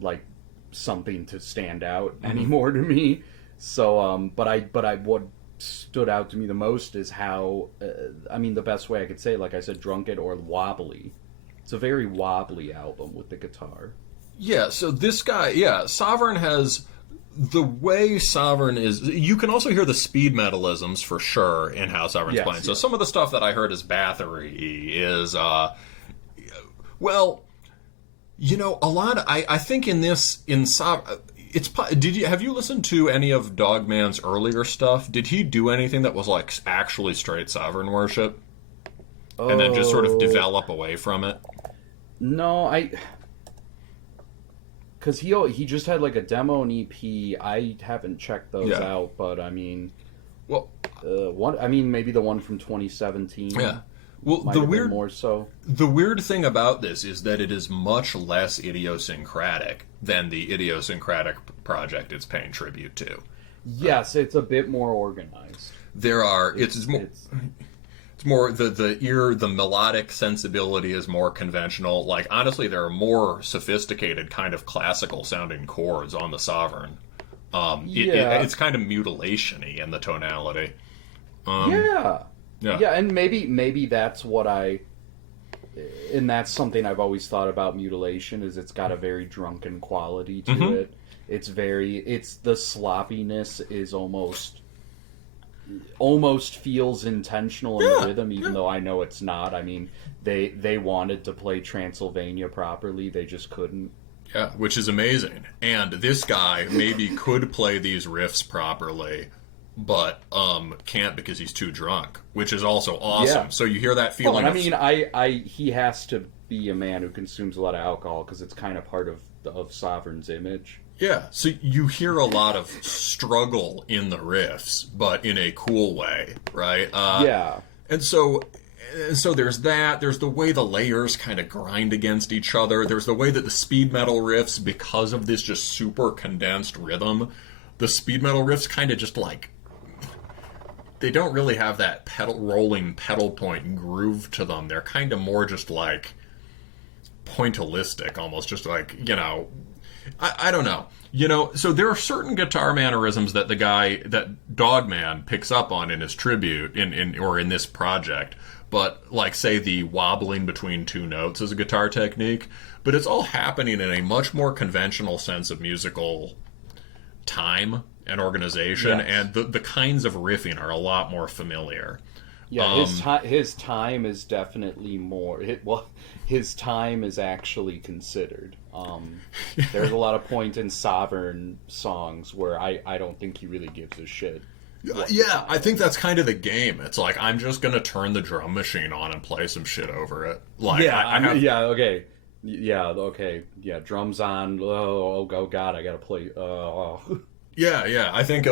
like, something to stand out anymore to me. So but what stood out to me the most is how the best way I could say, like I said, drunken or wobbly. It's a very wobbly album with the guitar. Yeah, so this guy, Sovereign has the way Sovereign is. You can also hear the speed metalisms for sure in how Sovereign's playing. So some of the stuff that I heard as battery is a lot of, I think have you listened to any of Dogman's earlier stuff? Did he do anything that was like actually straight Sovereign worship? And then just sort of develop away from it? No, because he just had like a demo and EP. I haven't checked those out, but I mean, maybe the one from 2017. Yeah. Well, the weird thing about this is that it is much less idiosyncratic than the idiosyncratic project it's paying tribute to. Yes, it's a bit more organized. It's more the melodic sensibility is more conventional. Like, honestly, there are more sophisticated kind of classical sounding chords on the Sovereign. It's kind of mutilation-y in the tonality. Yeah, and maybe that's what and that's something I've always thought about mutilation, is it's got a very drunken quality to it. It's the sloppiness is almost feels intentional in the rhythm, even though I know it's not. I mean, they wanted to play Transylvania properly, they just couldn't. Yeah, which is amazing. And this guy maybe could play these riffs properly, but can't because he's too drunk, which is also awesome. Yeah. So you hear that feeling. He has to be a man who consumes a lot of alcohol because it's kind of part of Sovereign's image. Yeah, so you hear a lot of struggle in the riffs, but in a cool way, right? And so there's that. There's the way the layers kind of grind against each other. There's the way that the speed metal riffs, because of this just super condensed rhythm, the speed metal riffs kind of just like, they don't really have that rolling pedal point groove to them. They're kind of more just like pointillistic, almost just like, I don't know. So there are certain guitar mannerisms that that Dogman picks up on in his tribute in this project. But like, say, the wobbling between two notes is a guitar technique, but it's all happening in a much more conventional sense of musical time and organization, and the kinds of riffing are a lot more familiar. Yeah, his time is definitely more. His time is actually considered. There's a lot of point in Sovereign songs where I don't think he really gives a shit. Yeah, I think that's kind of the game. It's like, I'm just gonna turn the drum machine on and play some shit over it. Like, okay. Yeah, drums on. Oh God, I gotta play. Yeah. I think,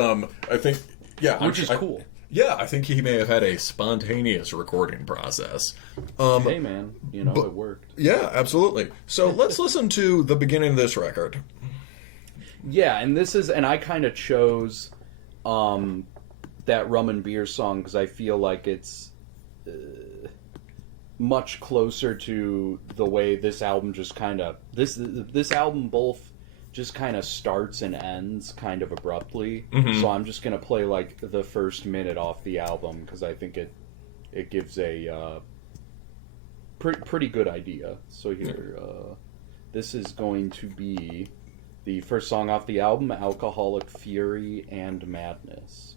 which is cool. Yeah, I think he may have had a spontaneous recording process. Hey, man, it worked. Yeah, absolutely. So let's listen to the beginning of this record. Yeah, and I kind of chose that Rum and Beer song because I feel like it's much closer to the way this album just kind of this album both just kind of starts and ends kind of abruptly. Mm-hmm. So I'm just gonna play like the first minute off the album because I think it gives a pretty good idea. So here, this is going to be the first song off the album, Alcoholic Fury and Madness.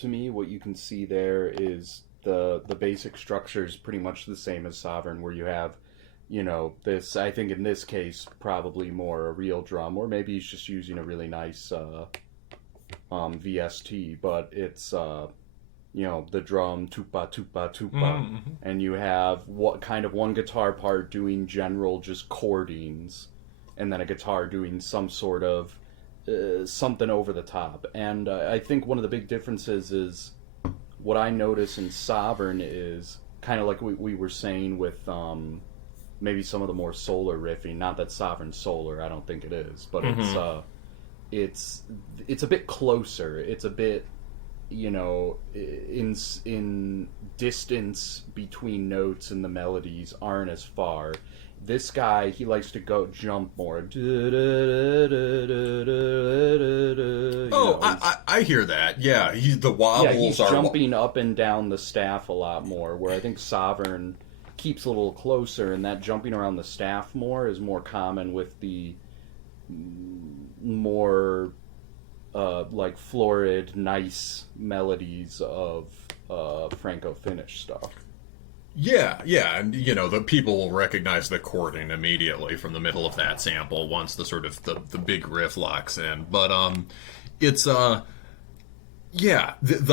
To me, what you can see there is the basic structure is pretty much the same as Sovereign, where you have, this, I think in this case, probably more a real drum, or maybe he's just using a really nice VST, but it's, the drum, tupa, tupa, tupa, mm-hmm. and you have one guitar part doing general just chordings, and then a guitar doing some sort of something over the top. And I think one of the big differences is what I notice in Sovereign is kind of like we were saying with maybe some of the more solar riffing. Not that Sovereign's solar, I don't think it is, but mm-hmm. it's a bit closer. It's a bit, in distance between notes and the melodies aren't as far. This guy, he likes to jump more. I hear that. Yeah, the wobbles he's are jumping up and down the staff a lot more. Where I think Sovereign keeps a little closer, and that jumping around the staff more is more common with the more like florid, nice melodies of Franco-Finnish stuff. Yeah, and the people will recognize the chording immediately from the middle of that sample once the sort of the big riff locks in. But it's the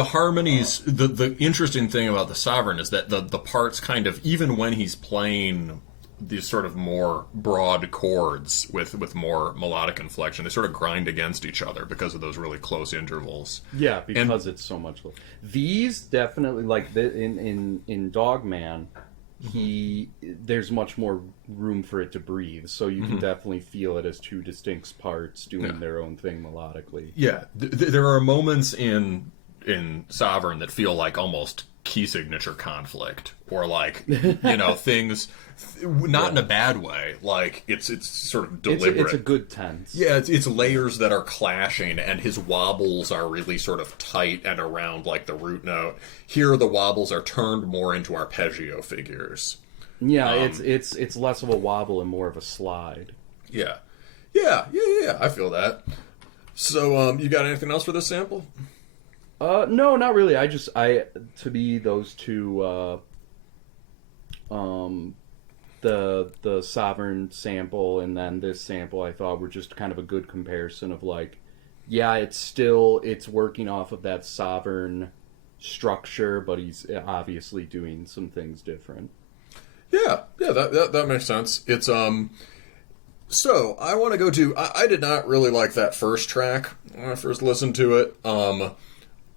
harmonies. The interesting thing about the Sovereign is that the parts kind of, even when he's playing these sort of more broad chords with more melodic inflection, they sort of grind against each other because of those really close intervals. Yeah, because it's so much. These definitely, like in Dogman, there's much more room for it to breathe, so you can definitely feel it as two distinct parts doing their own thing melodically. Yeah, there are moments in Sovereign that feel like almost key signature conflict, or like things not in a bad way, like it's sort of deliberate. It's a good tense. Yeah, it's layers that are clashing, and his wobbles are really sort of tight and around like the root note. Here the wobbles are turned more into arpeggio figures. Yeah, it's less of a wobble and more of a slide. Yeah, I feel that. So you got anything else for this sample? No, not really. To me, those two the Sovereign sample and then this sample I thought were just kind of a good comparison of like, yeah, it's working off of that Sovereign structure, but he's obviously doing some things different. Yeah, that makes sense. It's so I want to go to. I did not really like that first track when I first listened to it.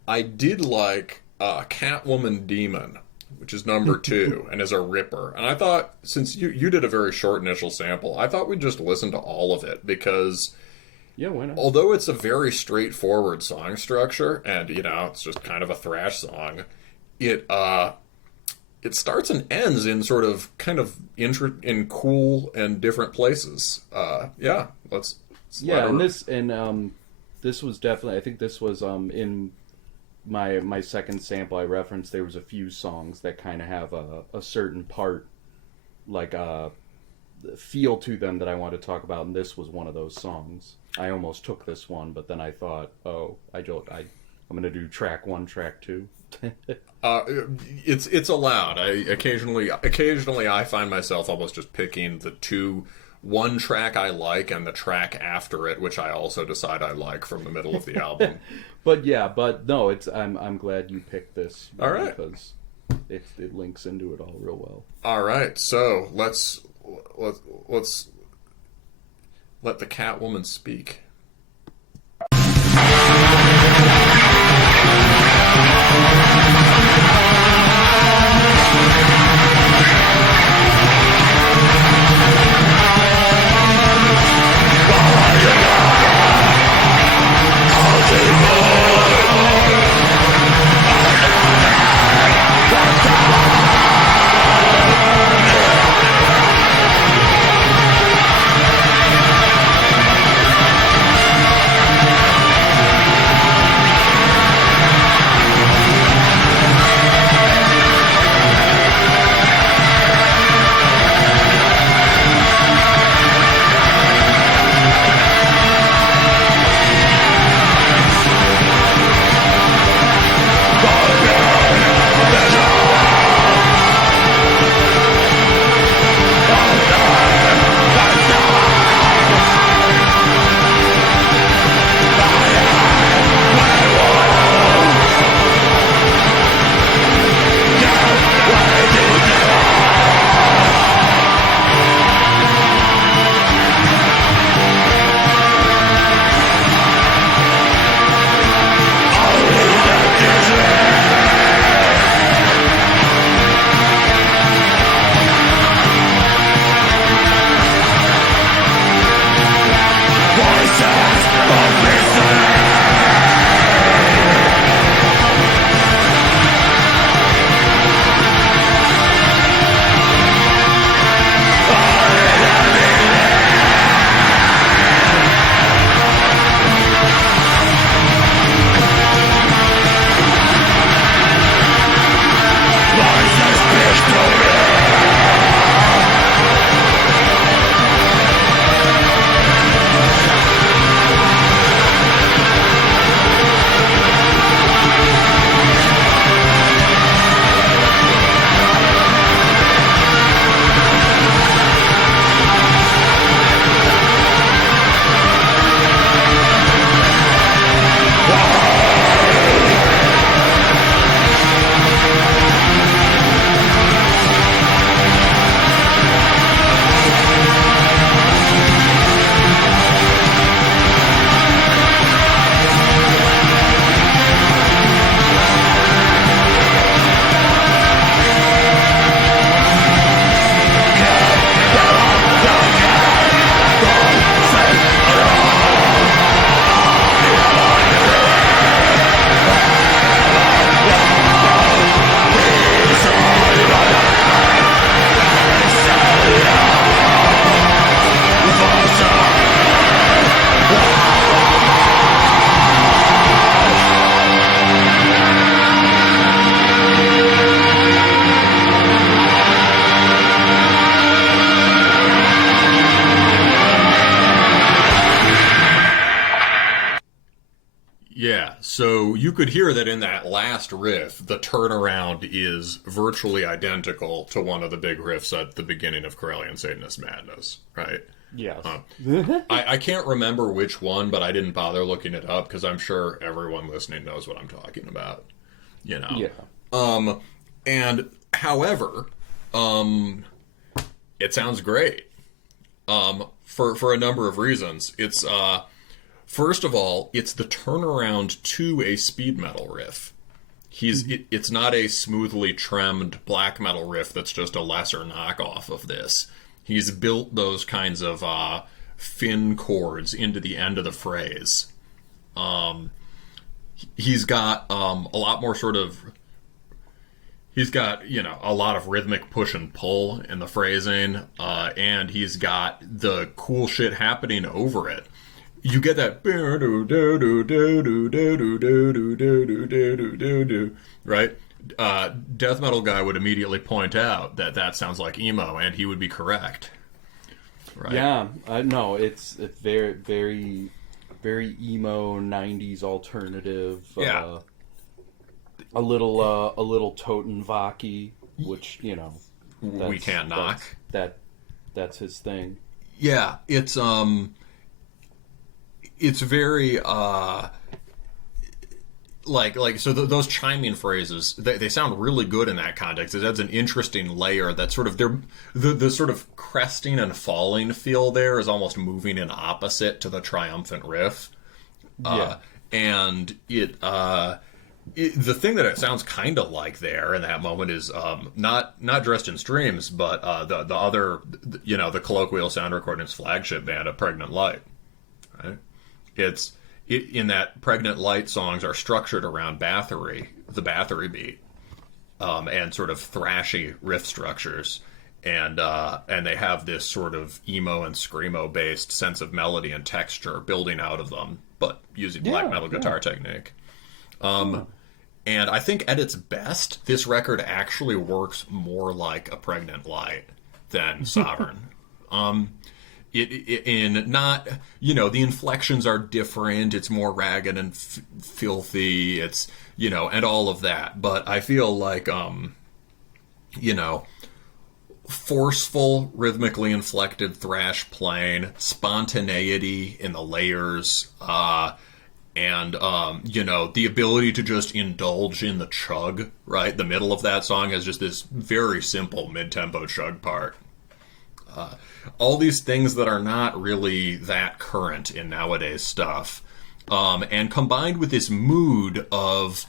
I did like Catwoman Demon, which is number 2 and is a ripper. And I thought, since you did a very short initial sample, I thought we'd just listen to all of it because, yeah, why not? Although it's a very straightforward song structure and it's just kind of a thrash song, it starts and ends in sort of kind of in cool and different places. Let's yeah, and this was definitely, I think this was in my second sample I referenced. There was a few songs that kind of have a certain part, like feel to them that I want to talk about, and this was one of those songs. I almost took this one, but then I thought, I'm going to do track 1, track 2. It's allowed. Occasionally I find myself almost just picking one track I like and the track after it, which I also decide I like from the middle of the album. But no, I'm glad you picked this. All right, because it links into it all real well. All right, so let's let the Catwoman speak. Yeah, so you could hear that in that last riff, the turnaround is virtually identical to one of the big riffs at the beginning of Corellian Satanist Madness, right? Yes. I can't remember which one, but I didn't bother looking it up because I'm sure everyone listening knows what I'm talking about. You know? Yeah. And however, it sounds great. For a number of reasons. It's first of all, it's the turnaround to a speed metal riff. It's not a smoothly trimmed black metal riff that's just a lesser knockoff of this. He's built those kinds of fin chords into the end of the phrase. He's got a lot more sort of... He's got, a lot of rhythmic push and pull in the phrasing, and he's got the cool shit happening over it. You get that... Right? Death metal guy would immediately point out that sounds like emo, and he would be correct. Right? Yeah, no, it's very, very, very emo 90s alternative. Yeah. A little Totenvaki, which we can't knock. That's his thing. Yeah, it's very so those chiming phrases, they sound really good in that context. It adds an interesting layer that sort of the sort of cresting and falling feel there is almost moving in opposite to the triumphant riff. And the thing that it sounds kind of like there in that moment is not Dressed in Streams, but the other, the Colloquial sound recording's flagship band, A Pregnant Light. Right? In that Pregnant Light songs are structured around the Bathory beat, and sort of thrashy riff structures, and they have this sort of emo and screamo based sense of melody and texture building out of them, but using black metal guitar technique. And I think at its best, this record actually works more like A Pregnant Light than Sovereign. The inflections are different. It's more ragged and filthy. It's, and all of that. But I feel like, forceful, rhythmically inflected thrash playing, spontaneity in the layers, and the ability to just indulge in the chug, right? The middle of that song has just this very simple mid-tempo chug part. All these things that are not really that current in nowadays stuff. And combined with this mood of,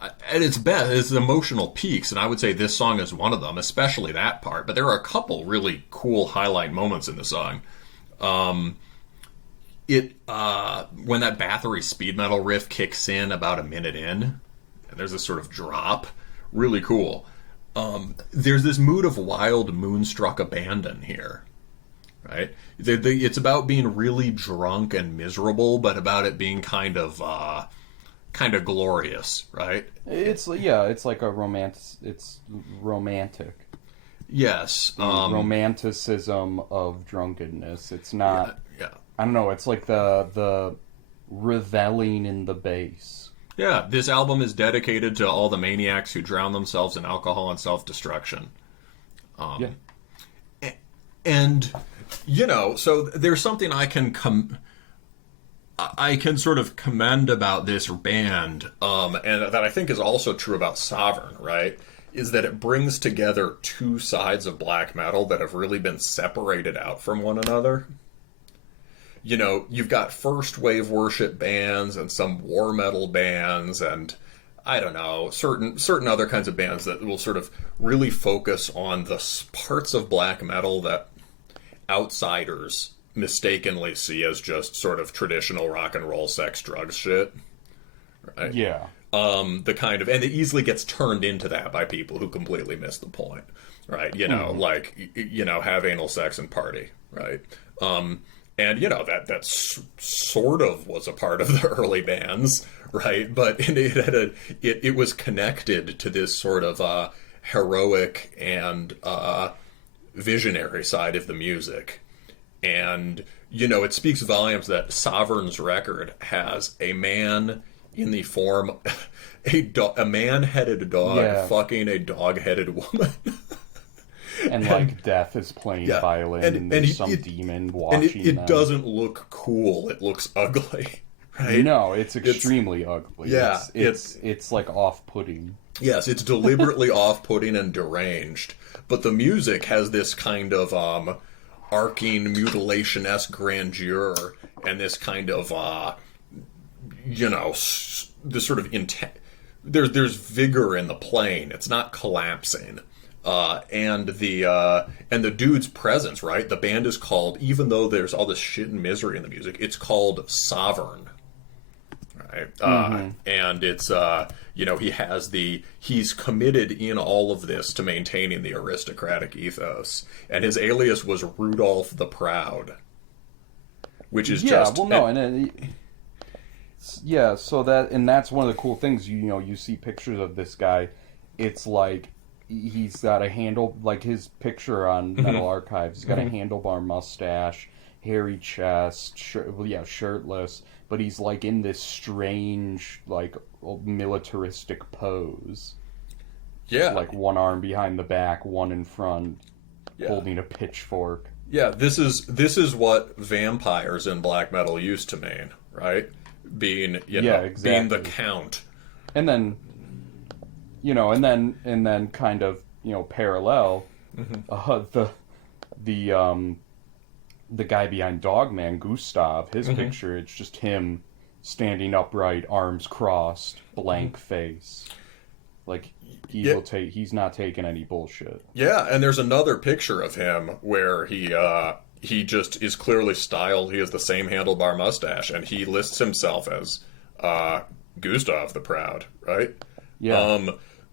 at its best, it's emotional peaks, and I would say this song is one of them, especially that part. But there are a couple really cool highlight moments in the song. When that Bathory speed metal riff kicks in about a minute in, and there's this sort of drop, really cool. There's this mood of wild moonstruck abandon here, right? It's about being really drunk and miserable, but about it being kind of glorious, right? It's like a romance. It's romantic. Yes, romanticism of drunkenness. It's not. Yeah. I don't know. It's like the reveling in the bass. Yeah, this album is dedicated to all the maniacs who drown themselves in alcohol and self-destruction. And, so there's something I can sort of commend about this band, and that I think is also true about Sovereign, right? Is that it brings together two sides of black metal that have really been separated out from one another. You've got first wave worship bands and some war metal bands and, I don't know, certain other kinds of bands that will sort of really focus on the parts of black metal that outsiders mistakenly see as just sort of traditional rock and roll, sex, drugs shit. Right? Yeah. And it easily gets turned into that by people who completely miss the point. Right? Have anal sex and party. Right? And, that sort of was a part of the early bands, right? But it was connected to this sort of heroic and visionary side of the music. And, it speaks volumes that Sovereign's record has a man in the form a man-headed dog fucking a dog-headed woman. And like Death is playing violin, and there's some demon watching and it doesn't look cool. It looks ugly, right? No, it's extremely ugly. Yeah, it's like off-putting. Yes, it's deliberately off-putting and deranged. But the music has this kind of arcing, mutilation-esque grandeur, and this kind of this sort of there's vigor in the playing. It's not collapsing. And the dude's presence, right? The band is called, even though there's all this shit and misery in the music, it's called Sovereign, right? And it's he's committed in all of this to maintaining the aristocratic ethos, and his alias was Rudolph the Proud, which is so that's one of the cool things. You see pictures of this guy. It's like he's got a handle, like his picture on Metal Archives. He's got a handlebar mustache, hairy chest, shirtless, but he's like in this strange, like militaristic pose. Yeah, like one arm behind the back, one in front, holding a pitchfork. Yeah, this is what vampires in black metal used to mean, right? Being exactly. Being the count, and then. And then kind of, parallel, the guy behind Dogman, Gustav, his picture, it's just him standing upright, arms crossed, blank face. Like, he's not taking any bullshit. Yeah, and there's another picture of him where he just is clearly styled. He has the same handlebar mustache, and he lists himself as Gustav the Proud, right? Yeah.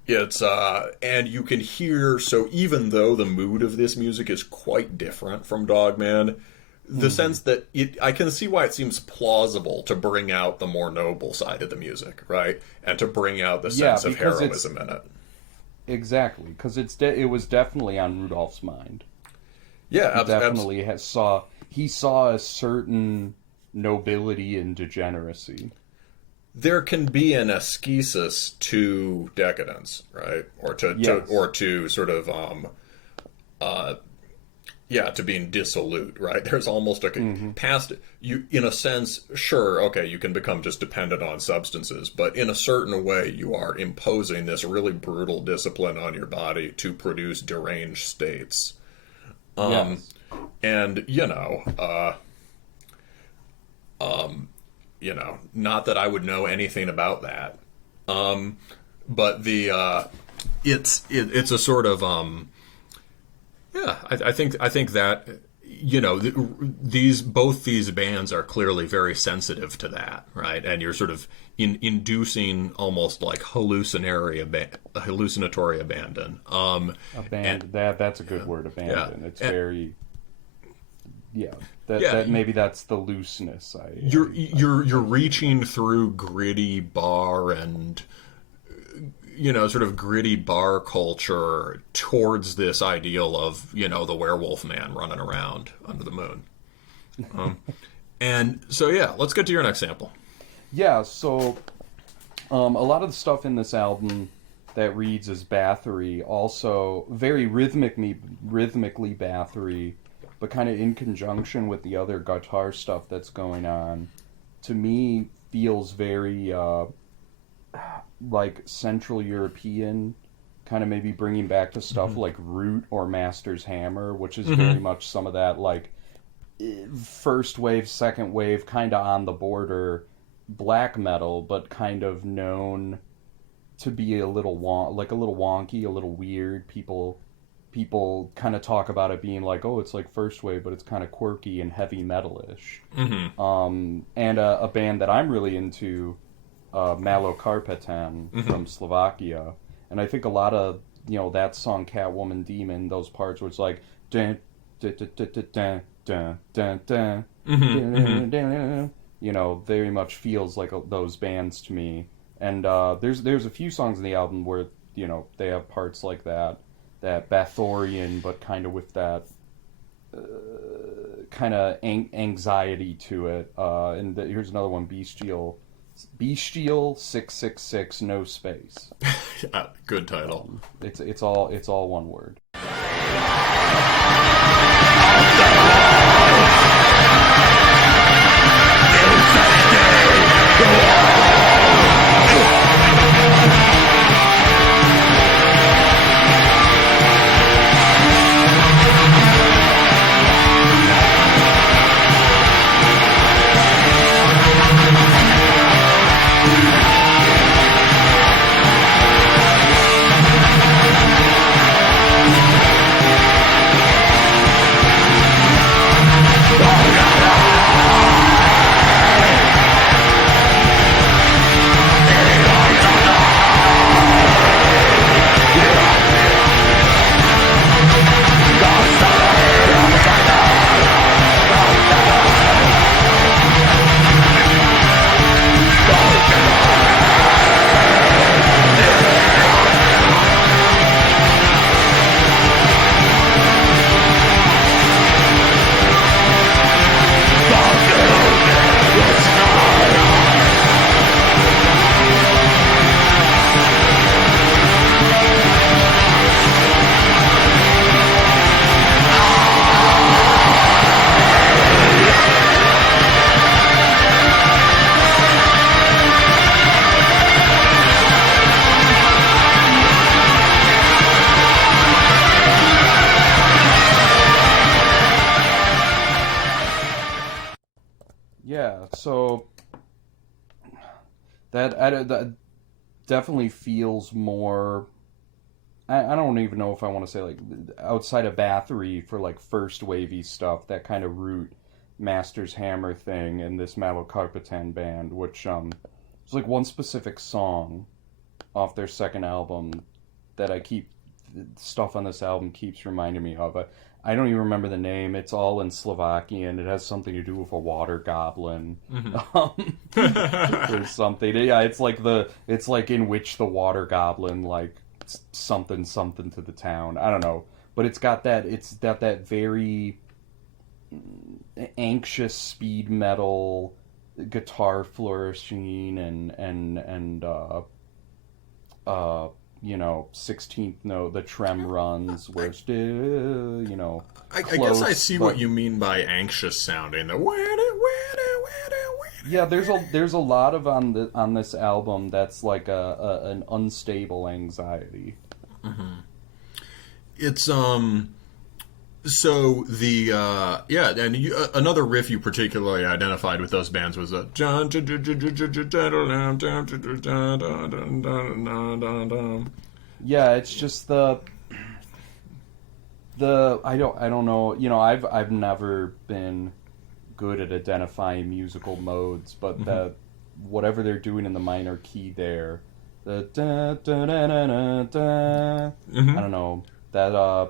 It's and you can hear, so even though the mood of this music is quite different from Dogman, the sense that I can see why it seems plausible to bring out the more noble side of the music, right? And to bring out the sense of heroism in it. Exactly, because it was definitely on Rudolph's mind. Yeah, he definitely he saw a certain nobility and degeneracy. There can be an ascesis to decadence, right? Or to sort of to being dissolute, right? There's almost a past you, in a sense. Sure, okay, you can become just dependent on substances, but in a certain way, you are imposing this really brutal discipline on your body to produce deranged states. And not that I would know anything about that, but it's a sort of I think that both these bands are clearly very sensitive to that, right? And you're sort of inducing almost like hallucinatory abandon. That's a good word, abandon. It's very. Yeah, that maybe that's the looseness. You're reaching through gritty bar and sort of gritty bar culture towards this ideal of the werewolf man running around under the moon. And so let's get to your next sample. Yeah, so a lot of the stuff in this album that reads as Bathory, also very rhythmically Bathory, but kind of in conjunction with the other guitar stuff that's going on, to me feels very like Central European, kind of maybe bringing back to stuff like Root or Master's Hammer, which is very much some of that like first wave, second wave, kind of on the border black metal, but kind of known to be a little wonky, a little weird. People kind of talk about it being like, oh, it's like first wave, but it's kind of quirky and heavy metal-ish. And a band that I'm really into, Malo Carpetan from Slovakia. And I think a lot of, that song, Catwoman Demon, those parts where it's like, dun, dun, dun, dun, dun, dun, dun, dun, dun, dun, very much feels like those bands to me. And there's a few songs in the album where, they have parts like that Bathorian, but kind of with that kind of anxiety to it. And here's another one, Bestial Bestial 666 no space. Good title. It's all one word. So that definitely feels more. I don't even know if I want to say like outside of Bathory for like first wavy stuff. That kind of root Master's Hammer thing in this Metal Carpetan band, which it's like one specific song off their second album that stuff on this album keeps reminding me of. I don't even remember the name. It's all in Slovakian. It has something to do with a water goblin, or something. Yeah, it's like in which the water goblin like something to the town. I don't know, but it's got that very anxious speed metal guitar flourishing and 16th note, the trem runs where still, I guess I see what you mean by anxious sounding. Yeah, there's a lot of on this album that's like an unstable anxiety. Mm-hmm. It's so the and another riff you particularly identified with those bands was a it's just the I don't know, I've never been good at identifying musical modes, but the whatever they're doing in the minor key there, the da, da, da, da, da, da, I don't know that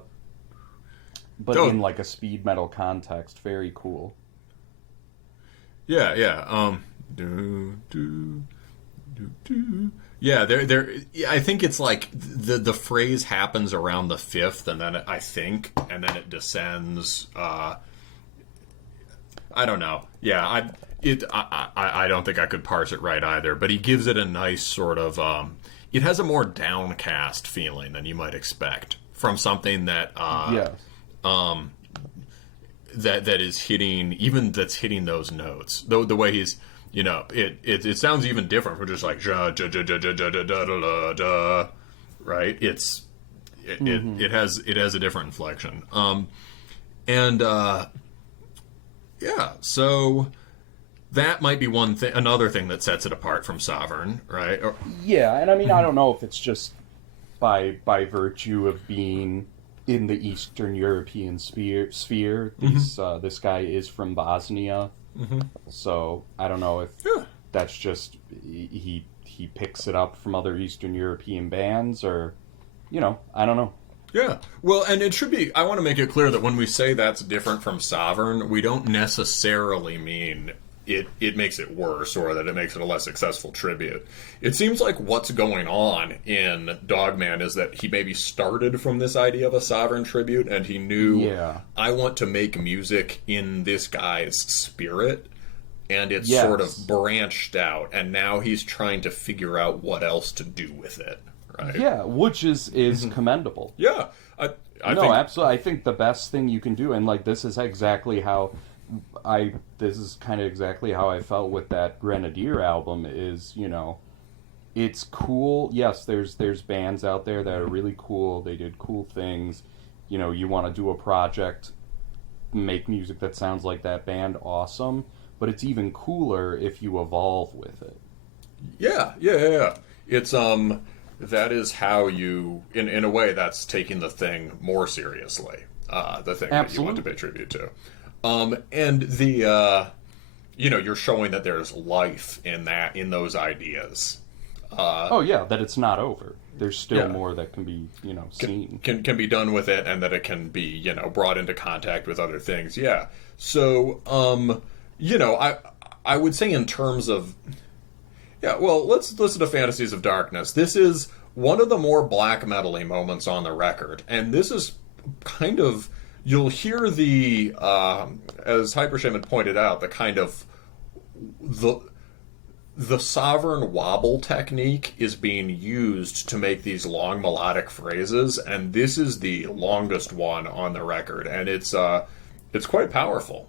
but in like a speed metal context, very cool. Yeah. Yeah, I think it's like the phrase happens around the fifth, and then it descends. I don't know. Yeah, I don't think I could parse it right either. But he gives it a nice sort of. It has a more downcast feeling than you might expect from something that. That is hitting those notes. The way he's, it sounds even different from just like ja ja ja ja ja ja da da da, right? It has a different inflection. So that might be another thing that sets it apart from Sovereign, right? And I mean, I don't know if it's just by virtue of being in the Eastern European sphere. This guy is from Bosnia, so I don't know if that's just he picks it up from other Eastern European bands, or I don't know. Yeah, well, and it should be. I want to make it clear that when we say that's different from Sovereign, we don't necessarily mean it makes it worse or that it makes it a less successful tribute. It seems like what's going on in Dogman is that he maybe started from this idea of a Sovereign tribute, and he knew, I want to make music in this guy's spirit, and it's Yes. sort of branched out, and now he's trying to figure out what else to do with it, right? Yeah, which is commendable. Yeah, I No, think, absolutely. I think the best thing you can do, and like this is exactly how I felt with that Grenadier album. Is, you know, it's cool. Yes, there's bands out there that are really cool. They did cool things. You know, you want to do a project, make music that sounds like that band, awesome. But it's even cooler if you evolve with it. Yeah. It's that is how you, in a way, that's taking the thing more seriously. The thing that you want to pay tribute to, and the you're showing that there's life in those ideas. That it's not over. There's still more that can be, seen. Can be done with it, and that it can be, brought into contact with other things. Yeah. So, I would say in terms of, let's listen to Fantasies of Darkness. This is one of the more black metal-y moments on the record, and this is kind of, you'll hear the, as Hyper Shaman pointed out, the kind of the sovereign wobble technique is being used to make these long melodic phrases, and this is the longest one on the record, and it's quite powerful.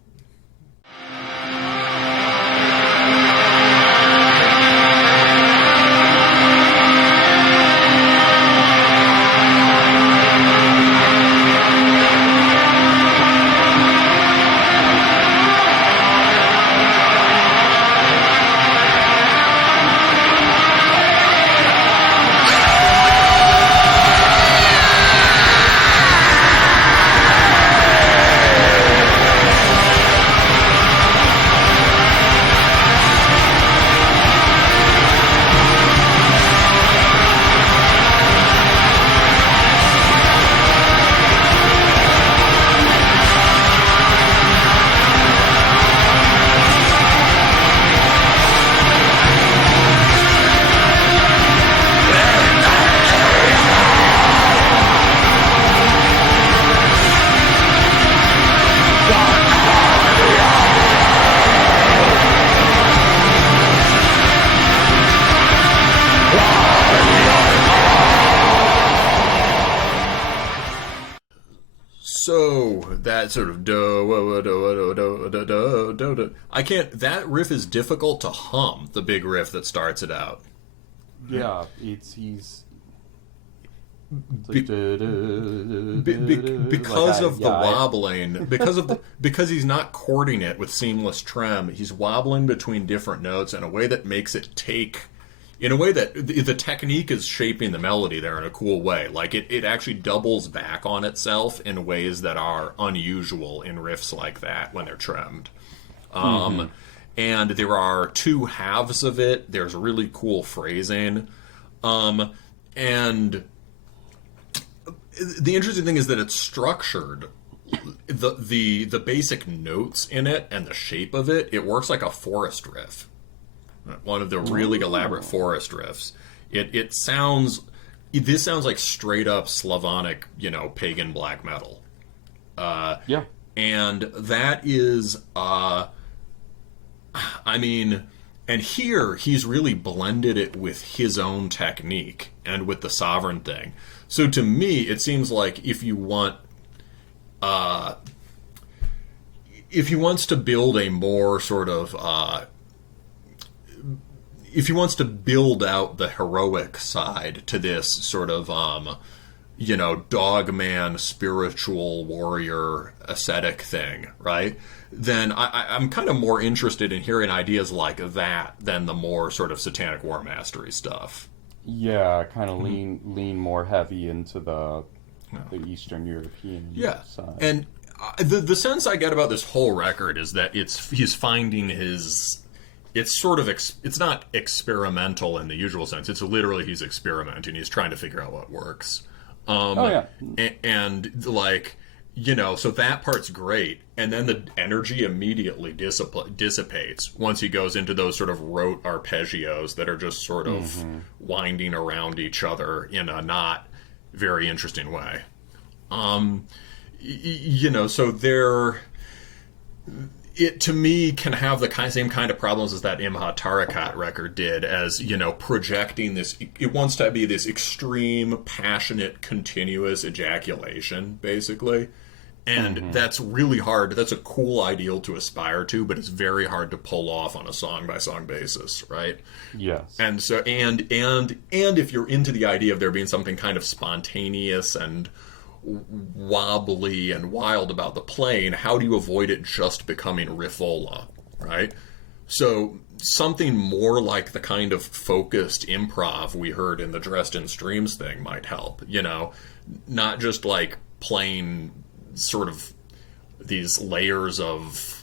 That sort of I can't. That riff is difficult to hum. The big riff that starts it out. Yeah, wobbling, because he's not chording it with seamless trem. He's wobbling between different notes in a way that makes it take. In a way that the technique is shaping the melody there in a cool way. Like, it actually doubles back on itself in ways that are unusual in riffs like that when they're trimmed. And there are two halves of it. There's really cool phrasing. And the interesting thing is that it's structured. The basic notes in it and the shape of it, it works like a forest riff. One of the really elaborate forest riffs. This sounds like straight up Slavonic, pagan black metal. And that is, and here he's really blended it with his own technique and with the sovereign thing. So to me, it seems like if he wants to build a more sort of, if he wants to build out the heroic side to this sort of, dogman, spiritual warrior, ascetic thing, right? Then I'm kind of more interested in hearing ideas like that than the more sort of satanic war mastery stuff. Yeah, kind of lean more heavy into the Eastern European side. And the sense I get about this whole record is that he's finding his. It's sort of, it's not experimental in the usual sense. It's literally he's experimenting. He's trying to figure out what works. And so that part's great. And then the energy immediately dissipates once he goes into those sort of rote arpeggios that are just sort of winding around each other in a not very interesting way. So they're... it to me can have the same kind of problems as that Imha Tarakat record did, as, you know, projecting this. It wants to be this extreme, passionate, continuous ejaculation, basically. And that's really hard. That's a cool ideal to aspire to, but it's very hard to pull off on a song-by-song basis, right? Yes. And so, and if you're into the idea of there being something kind of spontaneous and wobbly and wild about the playing, how do you avoid it just becoming riffola, right? So something more like the kind of focused improv we heard in the Dresden Streams thing might help, you know? Not just like playing sort of these layers of,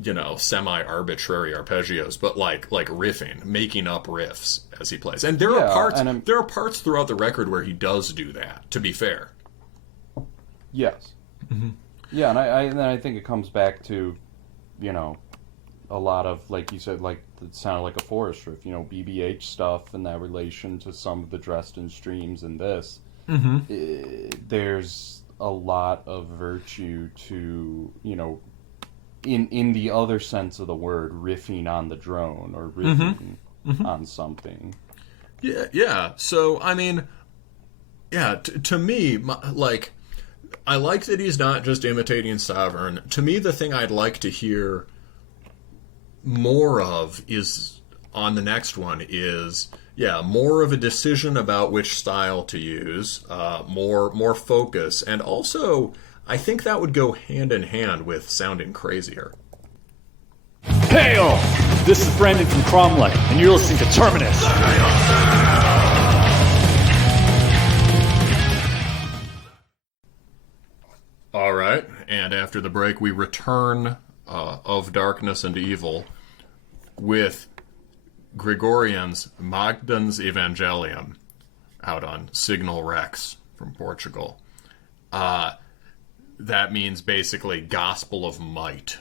you know, semi-arbitrary arpeggios, but like riffing, making up riffs as he plays. And there are parts throughout the record where he does do that, to be fair. Yes. Mm-hmm. Yeah, and I think it comes back to, you know, a lot of, like you said, like it sounded like a forest riff, you know, BBH stuff and that relation to some of the Dresden Streams and this. There's a lot of virtue to, you know, in the other sense of the word, riffing on the drone or riffing on something. Yeah. So, I mean, yeah, to me, like, I like that he's not just imitating Sovereign. To me, the thing I'd like to hear more of is, on the next one, is, yeah, more of a decision about which style to use, more focus, and also, I think that would go hand in hand with sounding crazier. Hail! This is Brandon from Cromlech, and you're listening to Terminus. All right, and after the break, we return of Darkness and Evil with Grigorien's Magtens Evangelium, out on Signal Rex from Portugal. That means basically Gospel of Might.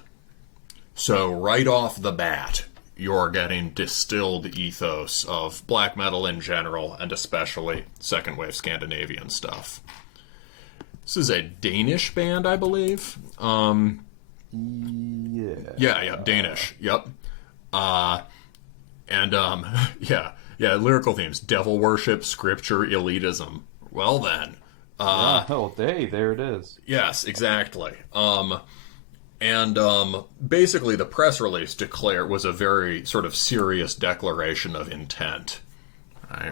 So right off the bat, you're getting distilled ethos of black metal in general, and especially second wave Scandinavian stuff. This is a Danish band, I believe. Yeah, Danish. Yep. Lyrical themes: devil worship, scripture, elitism. Well then. There it is. Yes, exactly. Basically the press release was a very sort of serious declaration of intent. Right?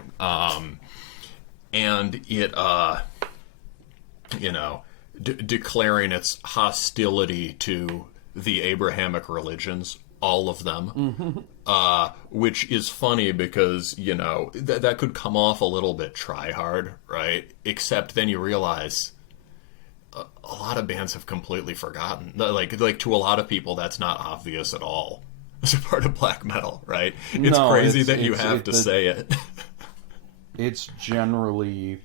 And it, declaring its hostility to the Abrahamic religions, all of them, which is funny because, you know, that could come off a little bit try-hard, right? Except then you realize a lot of bands have completely forgotten. Like to a lot of people, that's not obvious at all as a part of black metal, right? It's crazy that you have to say it. It's generally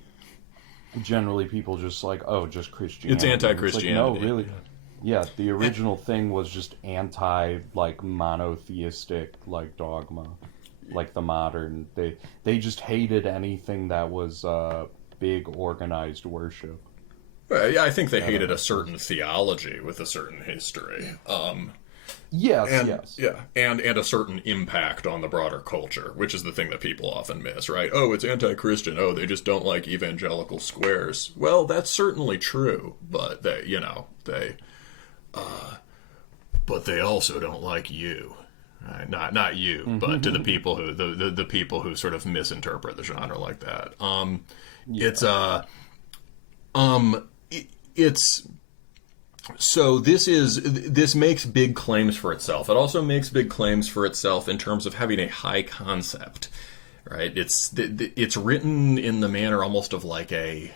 people just like, oh, just Christianity. It's anti-Christianity. Like, no, really. Yeah, the original thing was just monotheistic, like dogma, like the modern. They just hated anything that was big organized worship. Well, yeah, I think they hated a certain theology with a certain history. Yes. Yeah, and a certain impact on the broader culture, which is the thing that people often miss, right? Oh, it's anti-Christian. Oh, they just don't like evangelical squares. Well, that's certainly true, but but they also don't like you. Right? Not you, but to the people who the people who sort of misinterpret the genre like that. So this makes big claims for itself. It also makes big claims for itself in terms of having a high concept, right? It's written in the manner almost of like an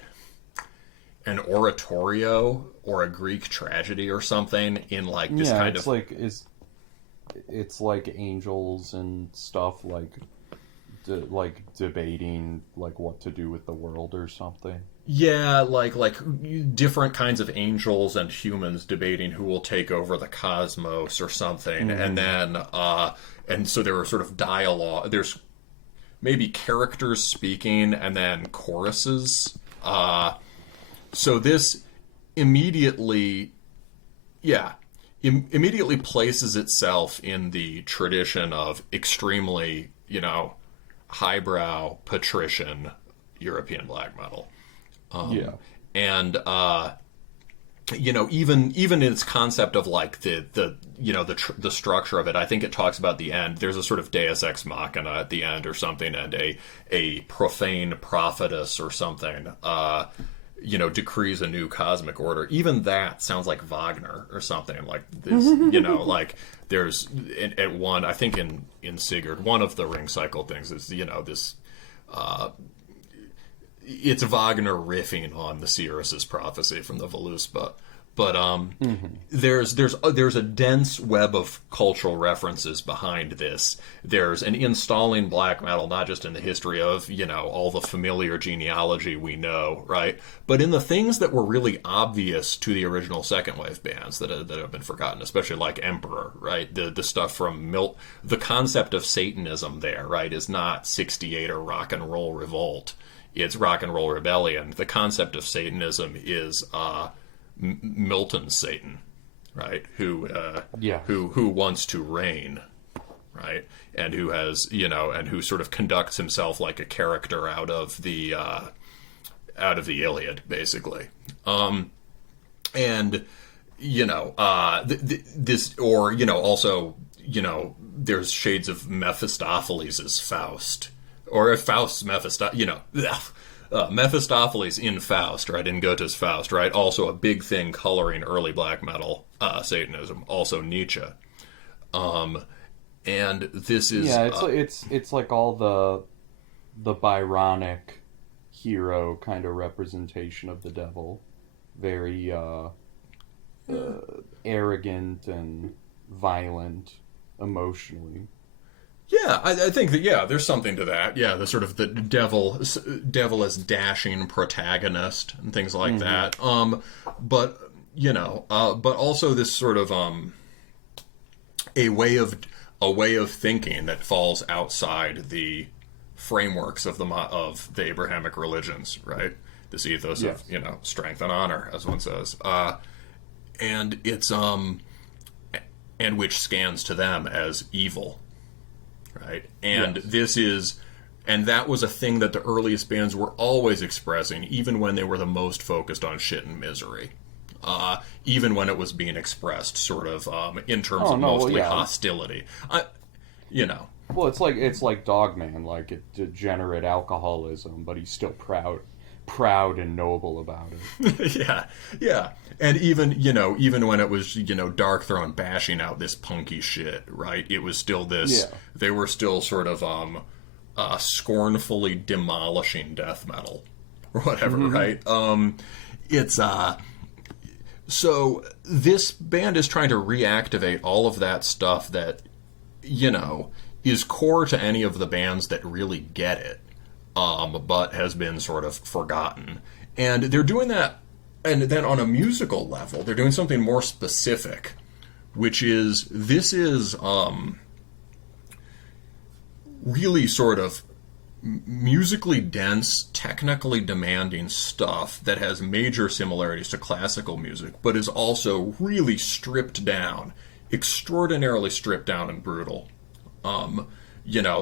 oratorio or a Greek tragedy or something, in like this kind of it's like angels and stuff, like debating like what to do with the world or something. Yeah, like different kinds of angels and humans debating who will take over the cosmos or something, and then and so there were sort of dialogue. There's maybe characters speaking and then choruses. So this immediately immediately places itself in the tradition of extremely, highbrow patrician European black metal. And even in its concept of like the structure of it, I think it talks about the end. There's a sort of Deus ex machina at the end or something, and a profane prophetess or something, decrees a new cosmic order. Even that sounds like Wagner or something like this. Like there's at one, I think in Sigurd, one of the ring cycle things is this. It's Wagner riffing on the Seeress's prophecy from the Voluspa, but there's a dense web of cultural references behind this. There's an installing black metal not just in the history of all the familiar genealogy we know, right, but in the things that were really obvious to the original second wave bands that have been forgotten, especially like Emperor, right? The stuff from the concept of Satanism there, right, is not 68 or Rock and Roll Revolt. It's Rock and Roll Rebellion. The concept of Satanism is Milton's Satan, right? Who wants to reign, right? And who has and who sort of conducts himself like a character out of the Iliad, basically. There's shades of Mephistopheles' Faust. Or if Faust's Mephistopheles in Faust, right, in Goethe's Faust, right, also a big thing coloring early black metal Satanism, also Nietzsche. And this is... Yeah, it's like all the Byronic hero kind of representation of the devil. Very arrogant and violent emotionally. Yeah, I think that, there's something to that. Yeah, the sort of the devil as dashing protagonist and things like that. But also this sort of a way of thinking that falls outside the frameworks of the Abrahamic religions, right? This ethos of strength and honor, as one says, and it's and which scans to them as evil. Right, and that was a thing that the earliest bands were always expressing, even when they were the most focused on shit and misery. Even when it was being expressed, sort of in terms of mostly hostility. Well, it's like Dogman, like a degenerate alcoholism, but he's still proud and noble about it. yeah. And even when it was, Darkthrone bashing out this punky shit, right? It was still this, they were still sort of scornfully demolishing death metal or whatever, right? So this band is trying to reactivate all of that stuff that, is core to any of the bands that really get it, but has been sort of forgotten. And they're doing that. And then on a musical level, they're doing something more specific, which is, this is really sort of musically dense, technically demanding stuff that has major similarities to classical music, but is also really stripped down, extraordinarily stripped down and brutal.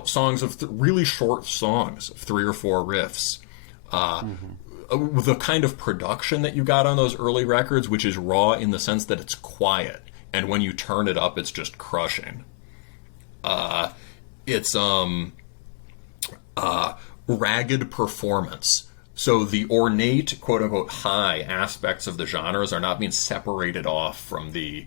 Songs of really short songs, of 3 or 4 riffs. The kind of production that you got on those early records, which is raw in the sense that it's quiet, and when you turn it up, it's just crushing. It's ragged performance. So the ornate, quote-unquote, high aspects of the genres are not being separated off from the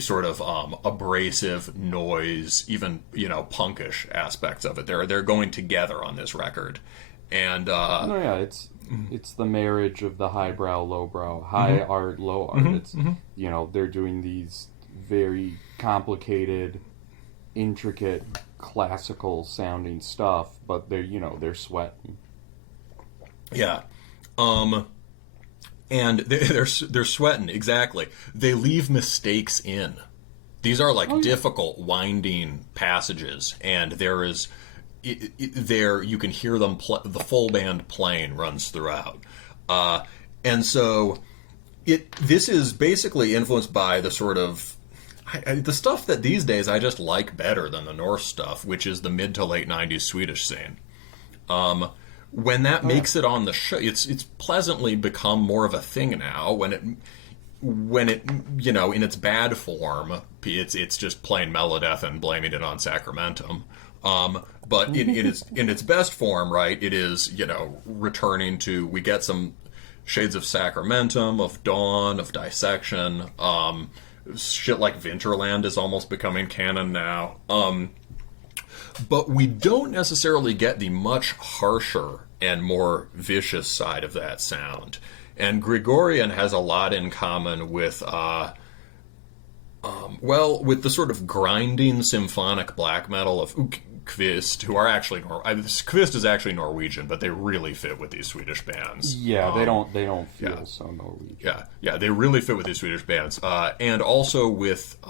sort of abrasive noise, even, punkish aspects of it. They're going together on this record. And it's the marriage of the highbrow, lowbrow, high art, low art. It's they're doing these very complicated, intricate, classical sounding stuff, but they're sweating. Yeah. And they're sweating, exactly. They leave mistakes in. These are difficult, winding passages, and there is you can hear them. The full band playing runs throughout, and so this is basically influenced by the sort of the stuff that these days I just like better than the Norse stuff, which is the mid to late 90s Swedish scene. When that makes it on the show, it's pleasantly become more of a thing now. When it in its bad form, it's just plain melodeath and blaming it on Sacramentum. But in its best form, right, it is, returning to, we get some shades of Sacramentum, of Dawn, of Dissection. Shit like Winterland is almost becoming canon now. But we don't necessarily get the much harsher and more vicious side of that sound. And Grigorien has a lot in common with, with the sort of grinding symphonic black metal of Kvist, who are actually Kvist is actually Norwegian, but they really fit with these Swedish bands. Yeah, they don't feel so Norwegian. Yeah, they really fit with these Swedish bands, and also with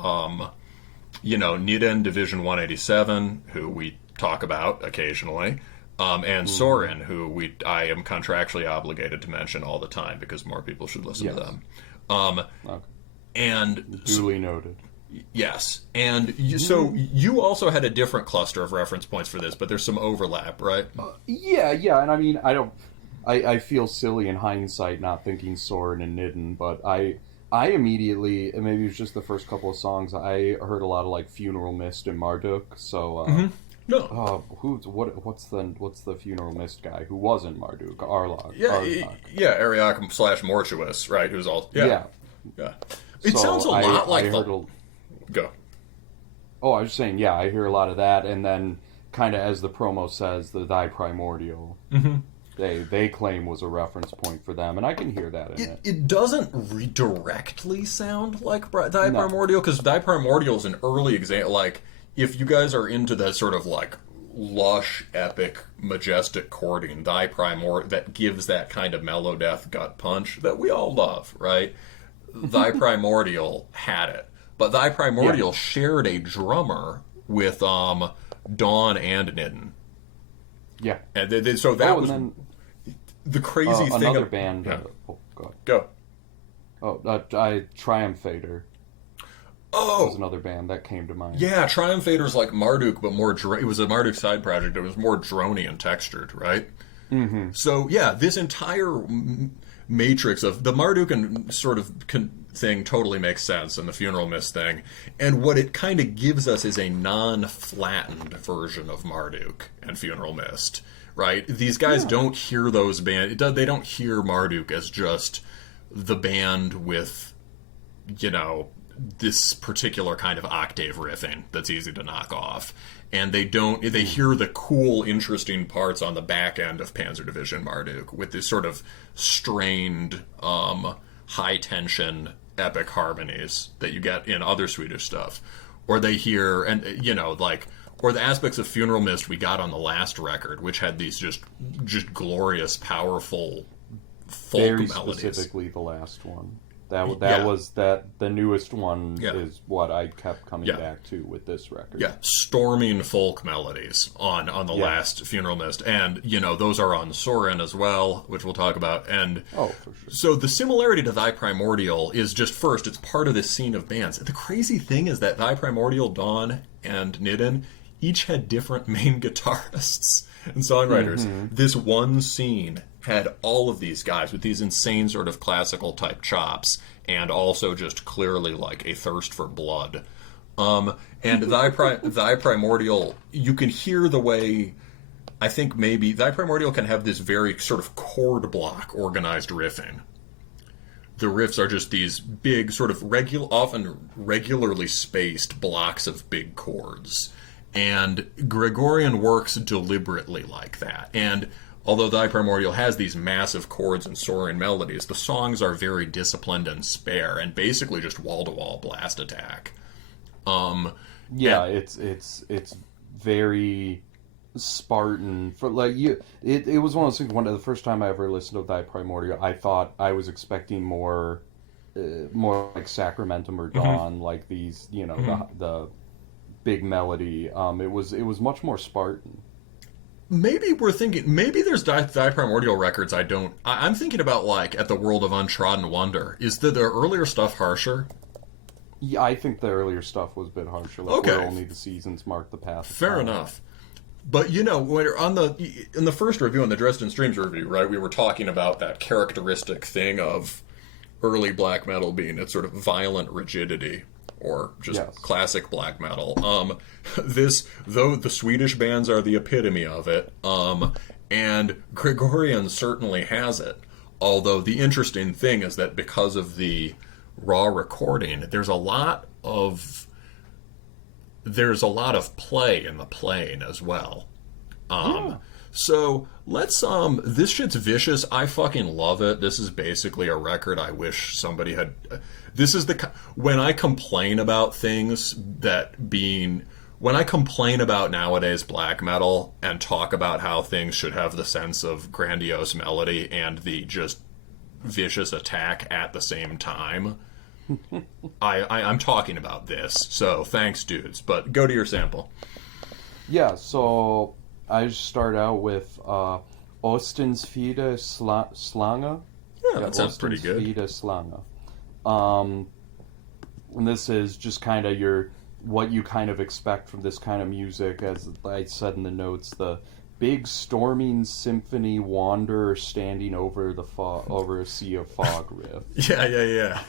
Niden Division 187, who we talk about occasionally, and Soren, who I am contractually obligated to mention all the time because more people should listen to them. Okay. And duly noted. Yes, and so you also had a different cluster of reference points for this, but there's some overlap, right? Yeah, and I mean, I feel silly in hindsight not thinking Soren and Nidden, but I immediately, and maybe it was just the first couple of songs, I heard a lot of like Funeral Mist and Marduk. So No. What's the Funeral Mist guy who wasn't Marduk? Arlog. Ariok / Mortuus, right? Who's all yeah. It sounds a lot like Go. Oh, I was just saying, I hear a lot of that, and then kind of as the promo says, the Thy Primordial. Mm-hmm. They claim was a reference point for them, and I can hear that in it. It doesn't directly sound like Thy Primordial, because Thy Primordial is an early example. Like, if you guys are into that sort of like lush, epic, majestic chording, Thy Primordial, that gives that kind of melodeath gut punch that we all love, right? Thy Primordial had it. But Thy Primordial shared a drummer with Dawn and Nidden. Yeah. And so that was the crazy thing. Another band. Yeah. Go. Triumphator. Oh! Was another band that came to mind. Yeah, Triumphator's like Marduk, but more... it was a Marduk side project. It was more drony and textured, right? Mm-hmm. So, this entire matrix of the Marduk and sort of thing totally makes sense, and the Funeral Mist thing. And what it kind of gives us is a non-flattened version of Marduk and Funeral Mist, right? These guys don't hear those bands... They don't hear Marduk as just the band with, this particular kind of octave riffing that's easy to knock off. And they hear the cool, interesting parts on the back end of Panzer Division Marduk with this sort of strained, high-tension, epic harmonies that you get in other Swedish stuff. Or they hear, or the aspects of Funeral Mist we got on the last record, which had these just glorious, powerful folk melodies. Very specifically the last one. That was the newest one is what I kept coming back to with this record. Yeah, storming folk melodies on the last Funeral Mist. And, those are on Soren as well, which we'll talk about. And for sure. So the similarity to Thy Primordial is just first, it's part of this scene of bands. The crazy thing is that Thy Primordial, Dawn, and Nidden each had different main guitarists and songwriters. Mm-hmm. This one scene had all of these guys with these insane sort of classical type chops, and also just clearly like a thirst for blood. And Thy Primordial, you can hear the way, I think maybe Thy Primordial can have this very sort of chord block organized riffing. The riffs are just these big sort of often regularly spaced blocks of big chords. And Grigorien works deliberately like that. And although Thy Primordial has these massive chords and soaring melodies, the songs are very disciplined and spare, and basically just wall-to-wall blast attack. It's very Spartan. For like it was one of those things. The first time I ever listened to Thy Primordial, I thought I was expecting more like Sacramentum or Dawn, like these, the big melody. It was much more Spartan. Maybe there's Thy Primordial records I'm thinking about, like, at the World of Untrodden Wonder. Is the earlier stuff harsher? Yeah, I think the earlier stuff was a bit harsher. Like, Okay. where only the seasons mark the path. Fair enough. But, when you're in the first review, in the Dresden Streams review, right, we were talking about that characteristic thing of early black metal being its sort of violent rigidity, or just classic black metal. Though the Swedish bands are the epitome of it, and Grigorien certainly has it. Although the interesting thing is that because of the raw recording, there's a lot of play in the playing as well. So let's this shit's vicious. I fucking love it. This is basically a record I wish somebody had. This is when I complain about things when I complain about nowadays black metal and talk about how things should have the sense of grandiose melody and the just vicious attack at the same time. I'm talking about this, so thanks, dudes. But go to your sample. Yeah, so I start out with Ostens Fide Slange. Yeah, that sounds pretty good. Fide Slange. And this is just kind of what you kind of expect from this kind of music. As I said in the notes, the big storming symphony wanderer standing over over a sea of fog riff. Yeah.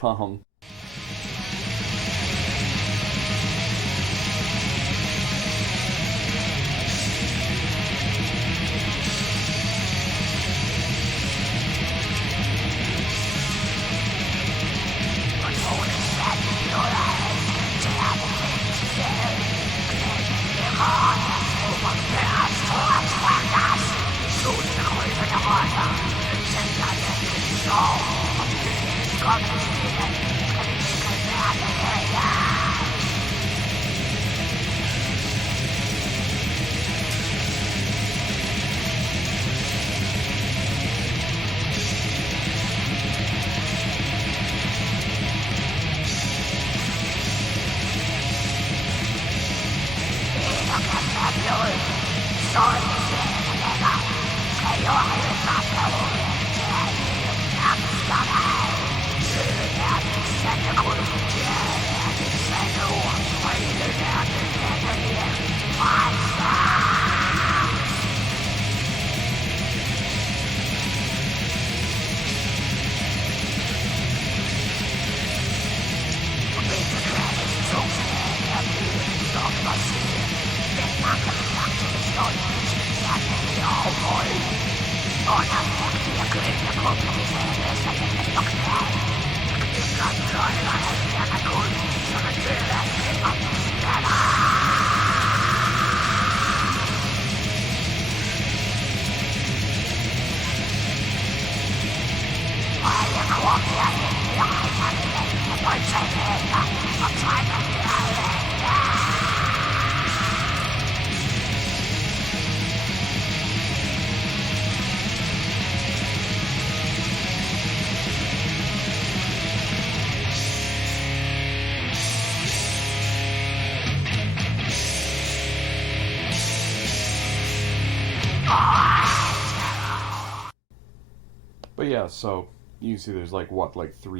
But yeah, so you see there's like 3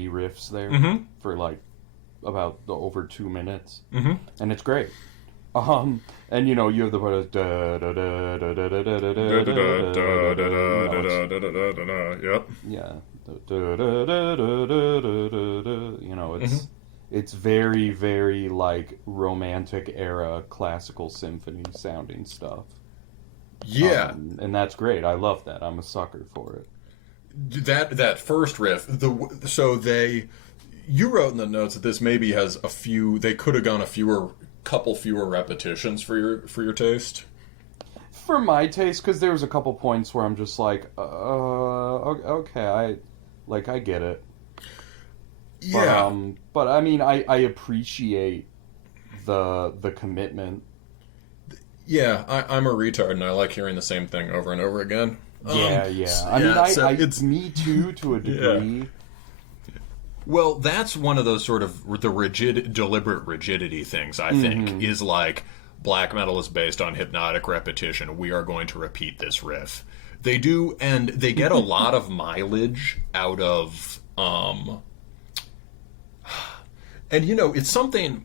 riffs there for about over 2 minutes, and it's great. And you have the part of da da da da da da da da da da. Yep. Yeah. It's very, very romantic era classical symphony sounding stuff. Yeah. And that's great. I love that. I'm a sucker for it. That first riff, you wrote in the notes that this maybe has they could have gone couple fewer repetitions for your taste. For my taste, because there was a couple points where I'm just like, okay, I get it. Yeah. But I mean, I appreciate the commitment. Yeah, I'm a retard and I like hearing the same thing over and over again. Yeah. I mean, it's me too, to a degree. Yeah. Well, that's one of those sort of deliberate rigidity things, I think, is black metal is based on hypnotic repetition. We are going to repeat this riff. They do, and they get a lot of mileage out of, And, you know, that's something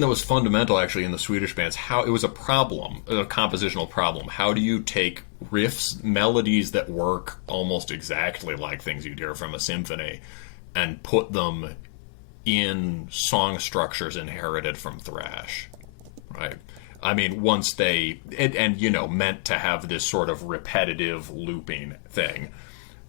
that was fundamental, actually, in the Swedish bands. How it was a compositional problem. How do you take riffs, melodies that work almost exactly like things you'd hear from a symphony, and put them in song structures inherited from thrash, right? I mean, once and you know, meant to have this sort of repetitive looping thing.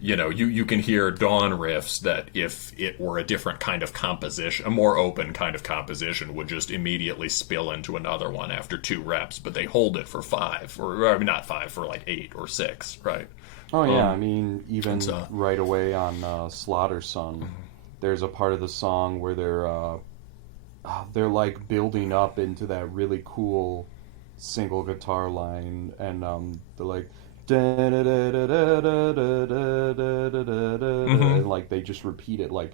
You know, you can hear Dawn riffs that if it were a different kind of composition, a more open kind of composition, would just immediately spill into another one after 2 reps, but they hold it for 5, or I mean, not 5, for like 8 or 6, right? Oh, yeah, I mean, even right away on Slaughter Son, there's a part of the song where they're like building up into that really cool single guitar line, and they're like, and like they just repeat it like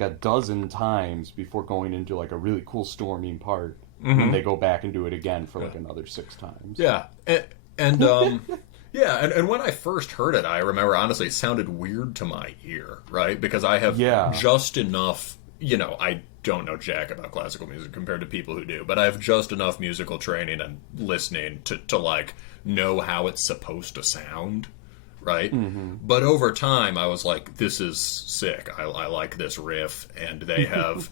a dozen times before going into like a really cool storming part, and they go back and do it again for like another 6 times. Yeah, and yeah, and when I first heard it, I remember honestly it sounded weird to my ear, right? Because I have just enough, you know, I don't know jack about classical music compared to people who do, but I have just enough musical training and listening to like know how it's supposed to sound, right? But over time I was like, this is sick. I like this riff, and they have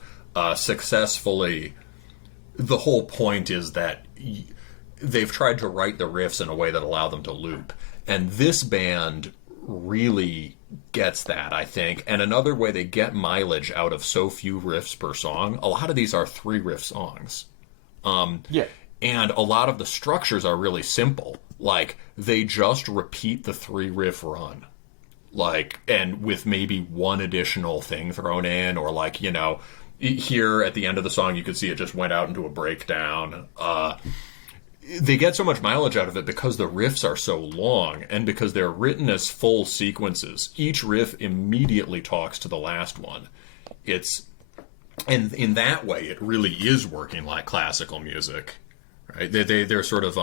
successfully, the whole point is that they've tried to write the riffs in a way that allow them to loop, and this band really gets that, I think. And another way they get mileage out of so few riffs per song, a lot of these are 3 riff songs. And a lot of the structures are really simple. Like, they just repeat the 3 riff run. Like, and with maybe one additional thing thrown in, or like, you know, here at the end of the song you could see it just went out into a breakdown. They get so much mileage out of it because the riffs are so long, and because they're written as full sequences. Each riff immediately talks to the last one. And in that way, it really is working like classical music, right? They're sort of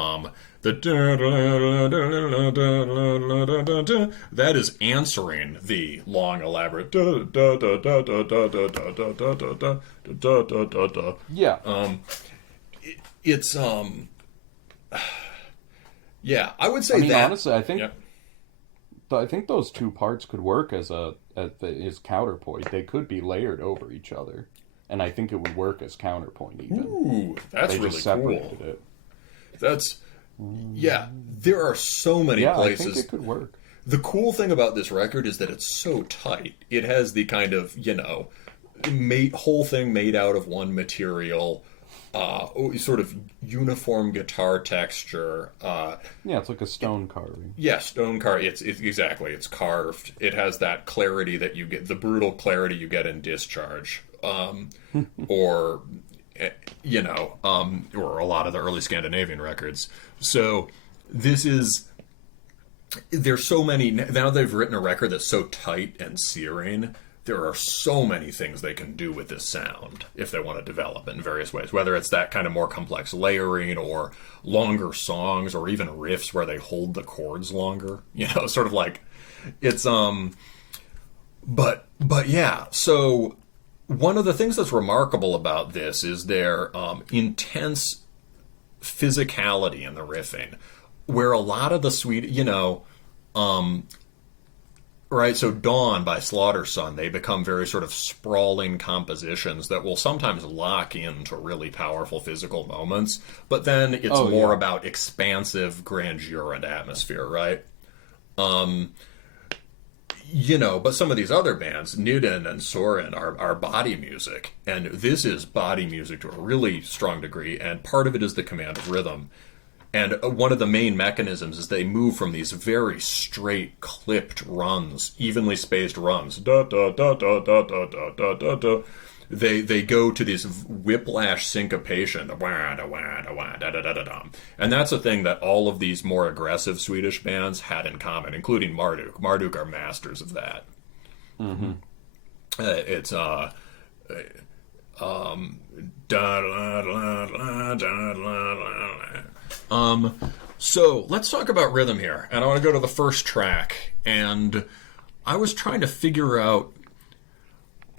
that is answering the long, elaborate yeah, I would say that. Honestly, I think those 2 parts could work as counterpoint. They could be layered over each other, and I think it would work as counterpoint even. Ooh, that's they really just separated cool. It. That's there are so many places. I think it could work. The cool thing about this record is that it's so tight. It has the kind of, you know, whole thing made out of one material. Sort of uniform guitar texture. It's like a stone carving. Yeah, stone carving. It's exactly. It's carved. It has that clarity that you get, the brutal clarity you get in Discharge, or you know, or a lot of the early Scandinavian records. So there's so many. Now they've written a record that's so tight and searing. There are so many things they can do with this sound if they want to develop it in various ways, whether it's that kind of more complex layering or longer songs or even riffs where they hold the chords longer, you know, sort of like it's, but yeah. So one of the things that's remarkable about this is their intense physicality in the riffing, where a lot of the sweet, you know, right, so Dawn by Slaughter Son, they become very sort of sprawling compositions that will sometimes lock into really powerful physical moments, but then it's more about expansive grandeur and atmosphere, right? You know, but some of these other bands, Nidden and Soren, are body music, and this is body music to a really strong degree, and part of it is the command of rhythm. And one of the main mechanisms is they move from these very straight, clipped runs, evenly spaced runs. Da, da, da, da, da, da, da, da, da, da. They go to this whiplash syncopation. And that's a thing that all of these more aggressive Swedish bands had in common, including Marduk. Marduk are masters of that. Mm-hmm. It's... So let's talk about rhythm here, and I want to go to the first track. And I was trying to figure out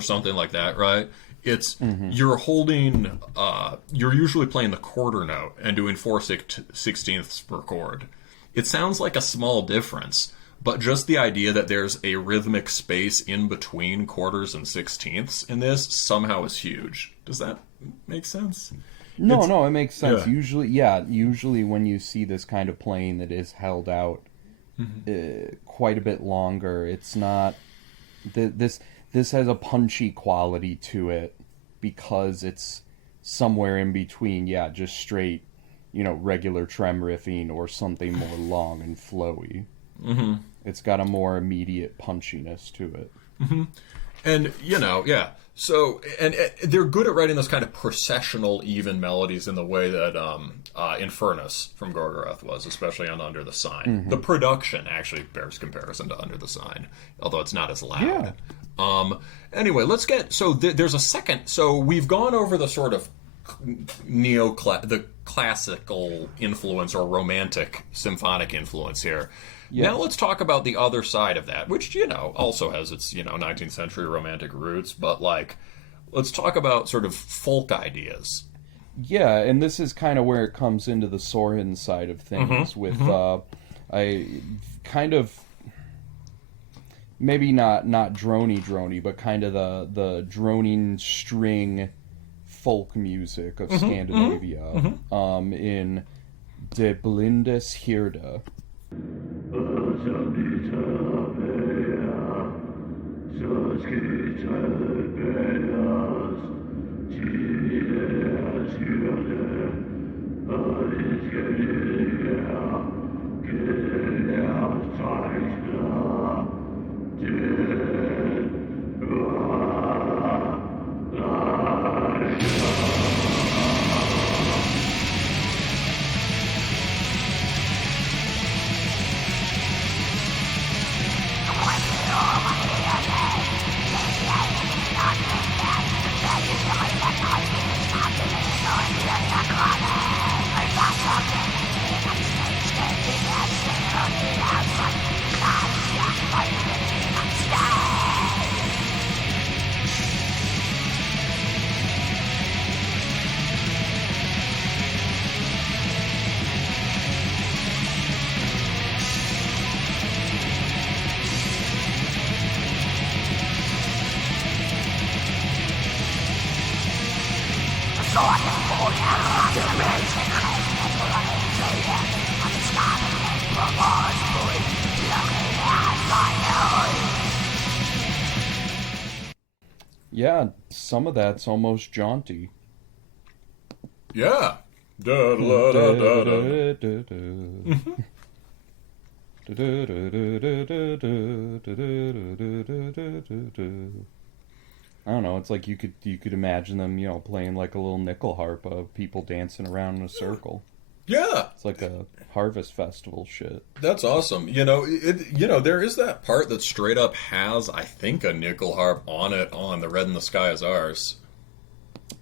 or something like that, right? It's you're holding, you're usually playing the quarter note and doing 4/16ths per chord. It sounds like a small difference, but just the idea that there's a rhythmic space in between quarters and 16ths in this somehow is huge. Does that make sense? No, it makes sense. Yeah. Usually when you see this kind of playing that is held out quite a bit longer, it's not... This has a punchy quality to it because it's somewhere in between, just straight, regular trem riffing or something more long and flowy. Mm-hmm. It's got a more immediate punchiness to it. Mm-hmm. And, So, and they're good at writing those kind of processional, even melodies in the way that Infernus from Gorgoroth was, especially on Under the Sign. Mm-hmm. The production actually bears comparison to Under the Sign, although it's not as loud. Yeah. Anyway, let's get... So there's a second... So we've gone over the sort of the classical influence or romantic symphonic influence here. Yes. Now let's talk about the other side of that, which, also has its, 19th century romantic roots, but, let's talk about sort of folk ideas. Yeah, and this is kind of where it comes into the Sorin side of things with, I kind of, maybe not drony, but kind of the droning string folk music of Scandinavia, in De Blindes Herde. Yeah, some of that's almost jaunty. Yeah. I don't know, it's like you could imagine them, playing like a little nickel harp of people dancing around in a circle. Yeah. It's like a harvest festival shit. That's awesome. There is that part that straight up has, I think, a nickel harp on it on The Red in the Sky Is Ours.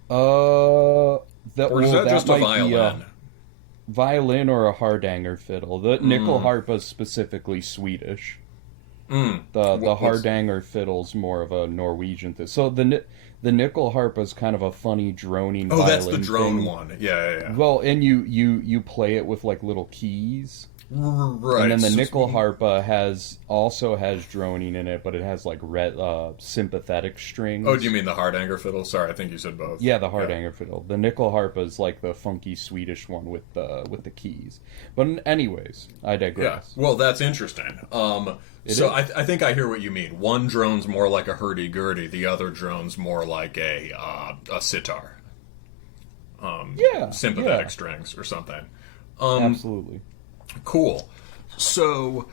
Or is that just a violin? Violin or a hardanger fiddle. The nickel harp is specifically Swedish. The hardanger fiddle's more of a Norwegian thing. So the nickel harp is kind of a funny droning violin. Oh, that's the drone thing. one. Yeah. Well, and you play it with like little keys. Right. And then the nickel harpa also has droning in it, but it has like sympathetic strings. Oh, do you mean the hardanger fiddle? Sorry, I think you said both. Yeah, the hardanger fiddle. The nickel harpa is like the funky Swedish one with the keys. But anyways, I digress. Yeah. Well, that's interesting. I think I hear what you mean. One drone's more like a hurdy-gurdy. The other drone's more like a sitar. Sympathetic strings or something. Absolutely. Cool. So,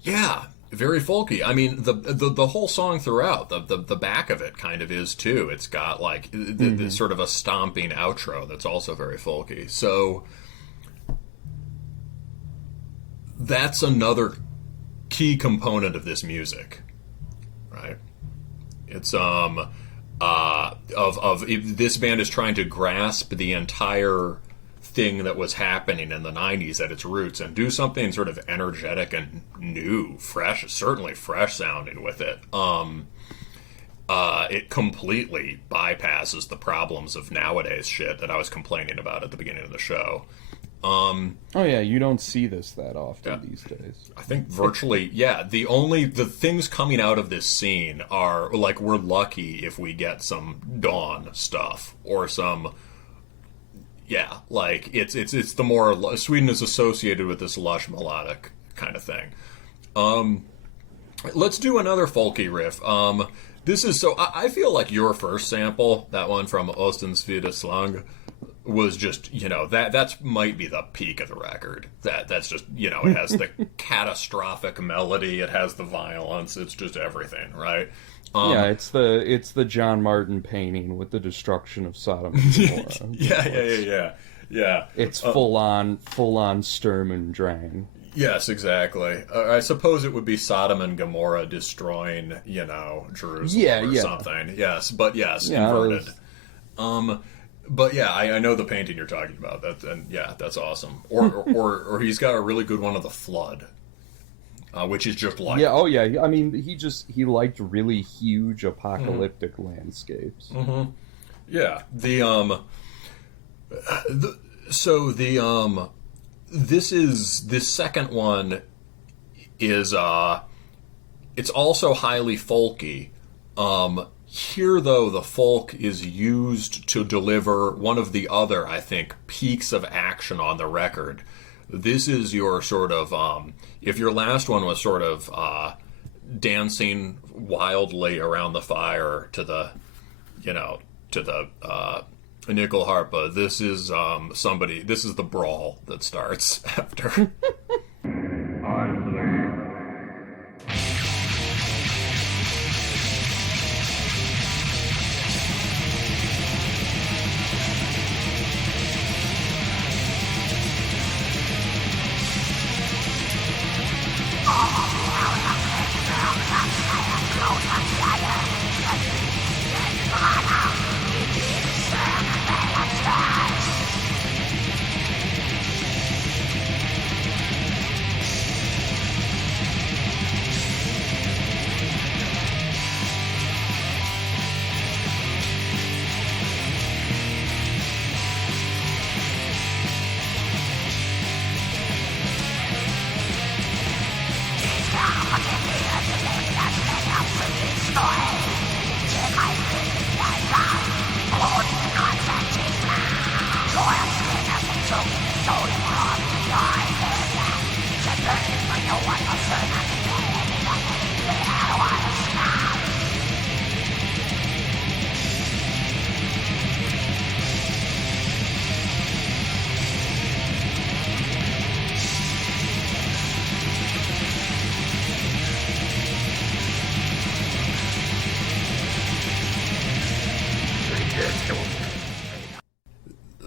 yeah, very folky. I mean, the whole song throughout, the back of it kind of is too. It's got like the sort of a stomping outro that's also very folky. So that's another key component of this music, right? It's this band is trying to grasp the entire thing that was happening in the 90s at its roots and do something sort of energetic and new, fresh, certainly fresh sounding with it. it completely bypasses the problems of nowadays shit that I was complaining about at the beginning of the show. Oh yeah, you don't see this that often these days. I think virtually, the things coming out of this scene are, like, we're lucky if we get some Dawn stuff, or some, like, it's the more, Sweden is associated with this lush melodic kind of thing. Let's do another folky riff. This is, so I feel like your first sample, that one from Ostens Vida Slang, was just, that's might be the peak of the record. That's just, it has the catastrophic melody, it has the violence, it's just everything, right? It's the John Martin painting with the destruction of Sodom and Gomorrah. Yeah. It's full on Sturm und Drang. Yes, exactly. I suppose it would be Sodom and Gomorrah destroying, Jerusalem or something. Yes, but yes, inverted. But yeah, I know the painting you're talking about. That's awesome. Or he's got a really good one of the flood, which is just like I mean, he liked really huge apocalyptic landscapes. Mm-hmm. Yeah. This second one is it's also highly folky. Here, though, the folk is used to deliver one of the other, I think, peaks of action on the record. This is your sort of, if your last one was sort of dancing wildly around the fire to the nickel harpa, this is the brawl that starts after.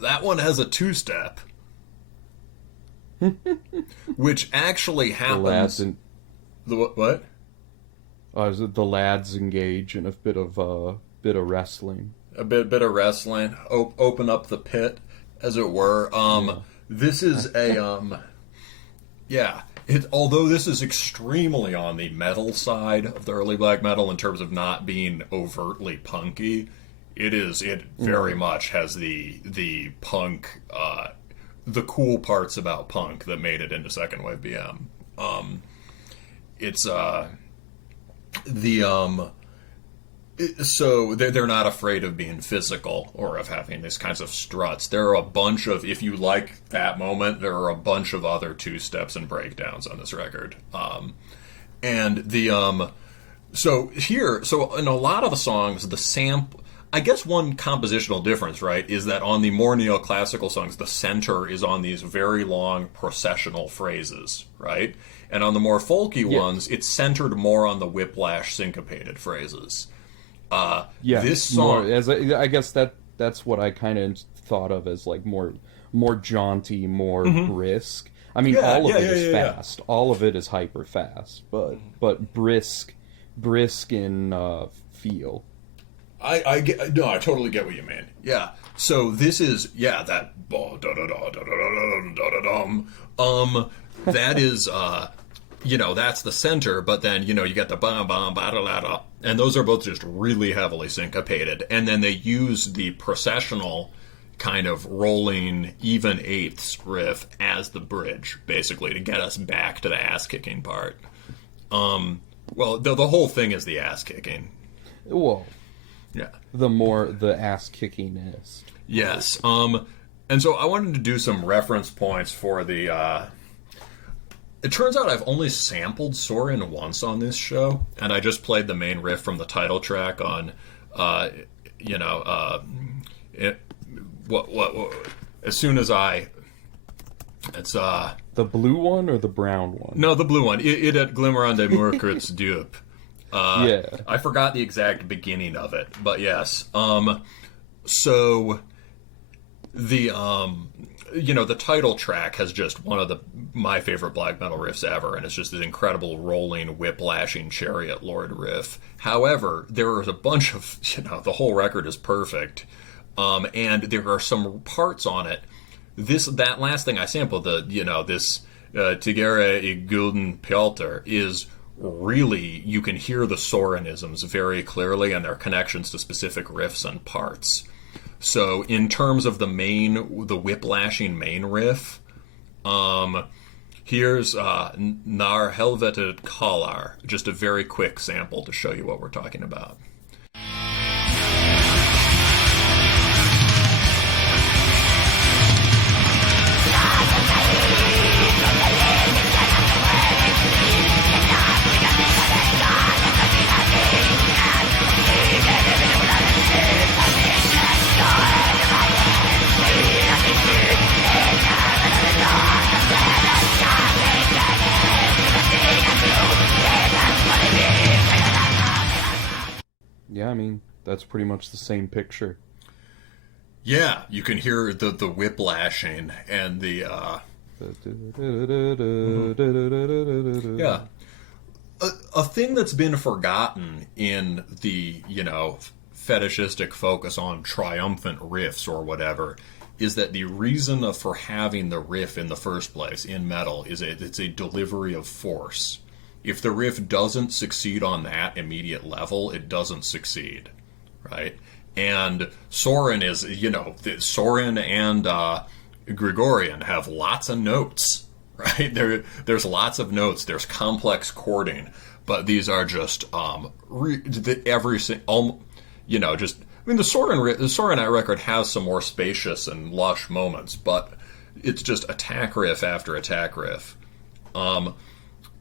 That one has a two-step, which actually happens. The what? The lads engage in a bit of wrestling. A bit of wrestling. Open up the pit, as it were. This is a although this is extremely on the metal side of the early black metal in terms of not being overtly punky. It very much has the punk, the cool parts about punk that made it into second wave BM. So they're not afraid of being physical or of having these kinds of struts. There are a bunch of, if you like that moment, there are a bunch of other two steps and breakdowns on this record. So in a lot of the songs, the sample, I guess one compositional difference, right, is that on the more neoclassical songs, the center is on these very long processional phrases, right? And on the more folky ones, it's centered more on the whiplash syncopated phrases. This song, I guess that's what I kind of thought of as like more jaunty, more brisk. I mean, all of it is fast. All of it is hyper fast, but brisk in feel. I totally get what you mean. Yeah. So this is that that is that's the center, but then, you get the bam, bam, ba da da da. And those are both just really heavily syncopated. And then they use the processional kind of rolling even eighths riff as the bridge, basically, to get us back to the ass-kicking part. Well, the whole thing is the ass-kicking. Well, yeah. The more the ass-kicking is. Yes. And so I wanted to do some reference points for the... It turns out I've only sampled Soren once on this show, and I just played the main riff from the title track on, as soon as it's the blue one or the brown one? No, the blue one. It at Glimmerande Murkrits Dupe. Yeah, I forgot the exact beginning of it, but yes. So the the title track has just one of my favorite black metal riffs ever, and it's just this incredible rolling, whip-lashing chariot lord riff. However, there is a bunch of, the whole record is perfect, and there are some parts on it. That last thing I sampled, this Tigere I Gulden Pjalter, is really, you can hear the Sorenisms very clearly and their connections to specific riffs and parts. So in terms of the whip-lashing main riff, here's Nar Helvetet Kalar, just a very quick sample to show you what we're talking about. Yeah, I mean, that's pretty much the same picture. Yeah, you can hear the whip-lashing and the... Yeah. A thing that's been forgotten in the, fetishistic focus on triumphant riffs or whatever is that the reason for having the riff in the first place in metal is it's a delivery of force. If the riff doesn't succeed on that immediate level, it doesn't succeed, right? And Soren is, Soren and Grigorien have lots of notes, right? There's lots of notes. There's complex chording, but these are just the Sorenite record has some more spacious and lush moments, but it's just attack riff after attack riff.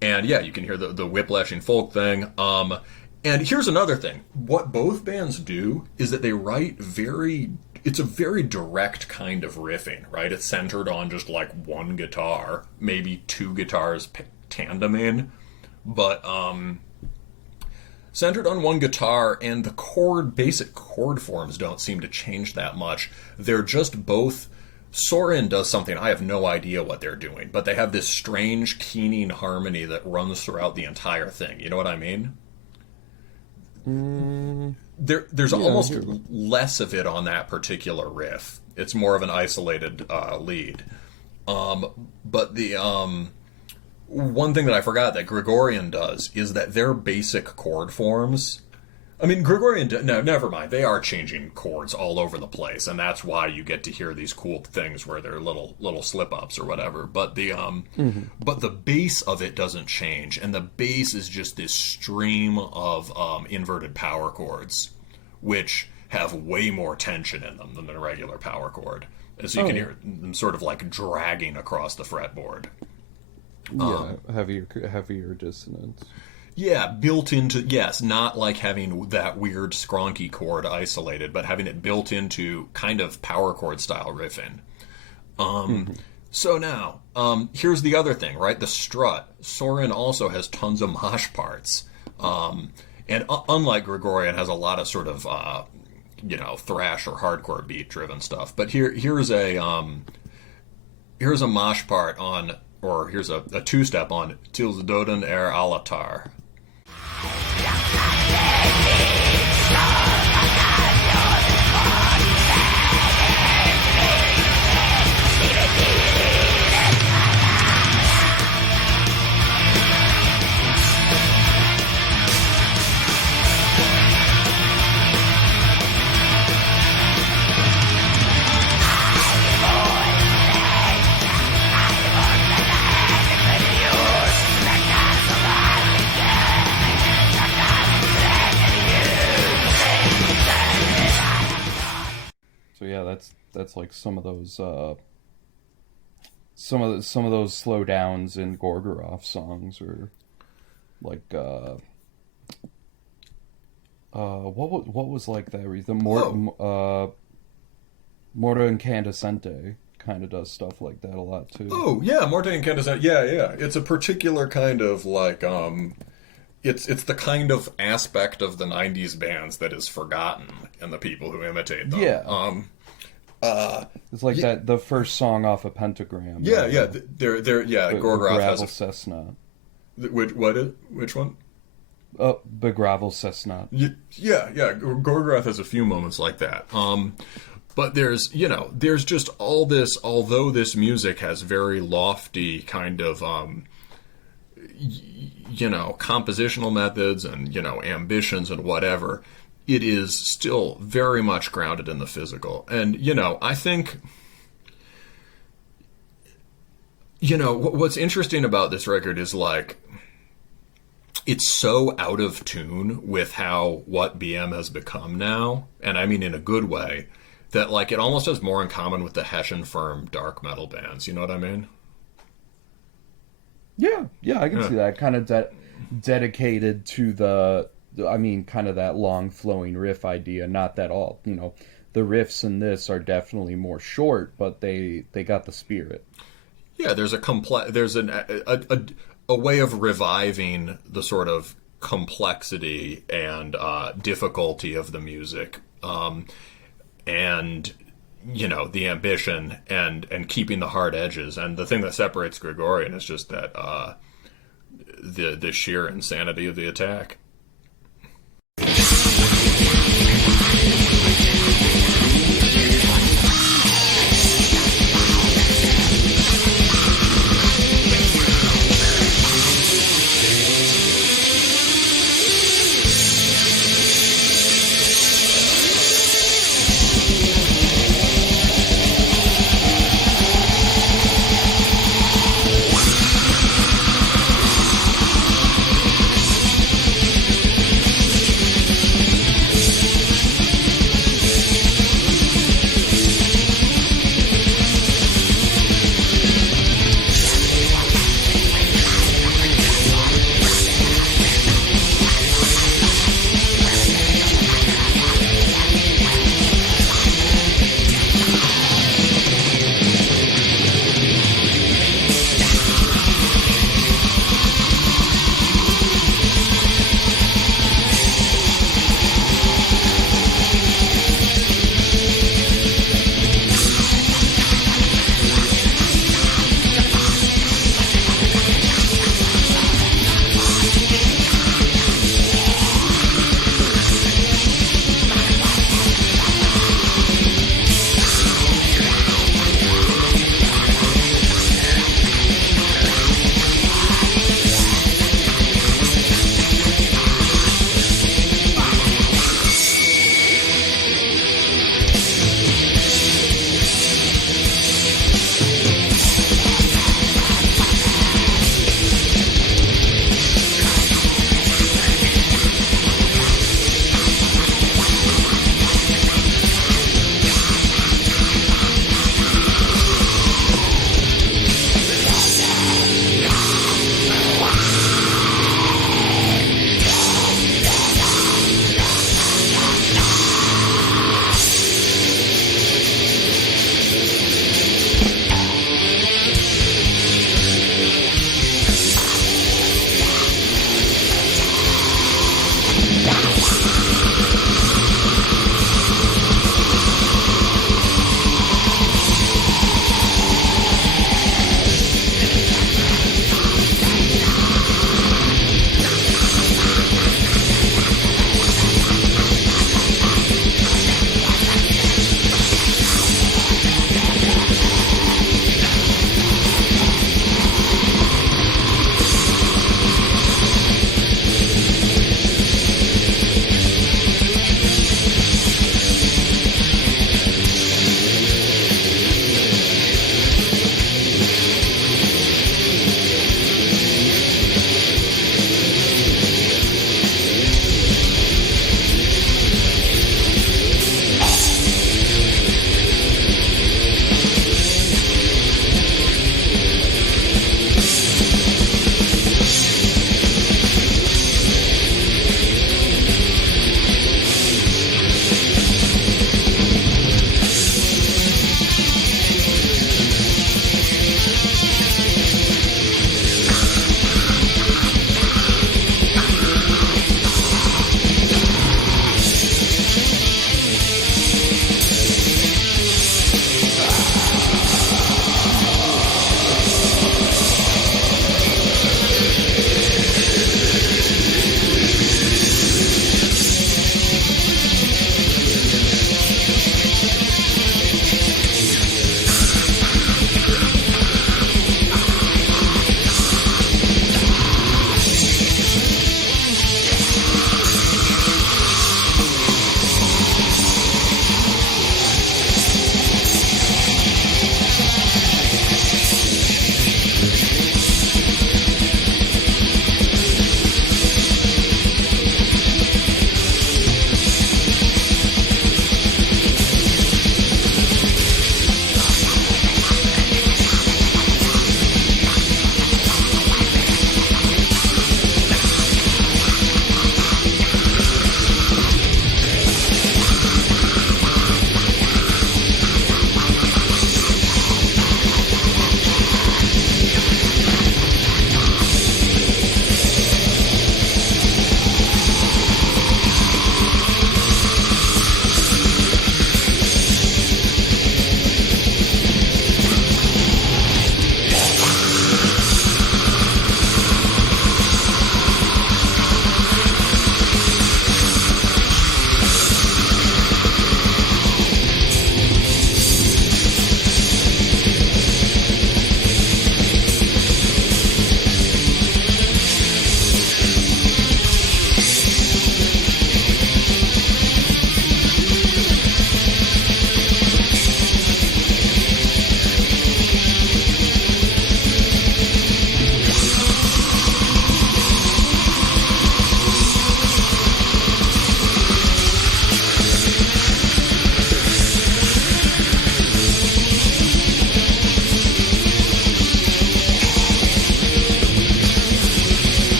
And yeah, you can hear the whip-lashing folk thing. And here's another thing. What both bands do is that they write it's a very direct kind of riffing, right? It's centered on just like one guitar, maybe two guitars tandeming, but centered on one guitar, and the basic chord forms don't seem to change that much. They're just both... Soren does something, I have no idea what they're doing, but they have this strange keening harmony that runs throughout the entire thing. You know what I mean? There's almost less of it on that particular riff. It's more of an isolated lead. But the one thing that I forgot that Grigorien does is that their basic chord forms... I mean, Grigorien... No, never mind. They are changing chords all over the place, and that's why you get to hear these cool things where they're little slip-ups or whatever. But but the bass of it doesn't change, and the bass is just this stream of inverted power chords, which have way more tension in them than a regular power chord. And so you can hear them sort of like dragging across the fretboard. Yeah, heavier dissonance. Yeah, built into, yes, not like having that weird skronky chord isolated, but having it built into kind of power chord style riffing. So now, here's the other thing, right? The strut. Soren also has tons of mosh parts. And unlike Grigorien, has a lot of sort of, thrash or hardcore beat driven stuff. But here's a mosh part on, or here's a two-step on Tils Doden Alatar. that's like some of those some of those slowdowns in Gorgoroth songs, or like what was like that? The Morta Incandescente kind of does stuff like that a lot too. Oh yeah, Morte Incandescente. Yeah, yeah. It's a particular kind of like it's the kind of aspect of the '90s bands that is forgotten in the people who imitate them. Yeah. It's like that the first song off of Pentagram. Yeah, yeah. Gorgoroth has a Cessna. Which one? Begravel Cessna. Yeah. Gorgoroth has a few moments like that. But there's just all this. Although this music has very lofty kind of compositional methods and ambitions and whatever, it is still very much grounded in the physical. And I think what's interesting about this record is like it's so out of tune with what BM has become now, and I mean in a good way, that like it almost has more in common with the Hessian firm dark metal bands. You know what I mean? Yeah, I can see that kind of dedicated to kind of that long flowing riff idea. Not that all, the riffs in this are definitely more short, but they got the spirit. Yeah, there's a way of reviving the sort of complexity and difficulty of the music, and the ambition and keeping the hard edges. And the thing that separates Grigorien is just that the sheer insanity of the attack.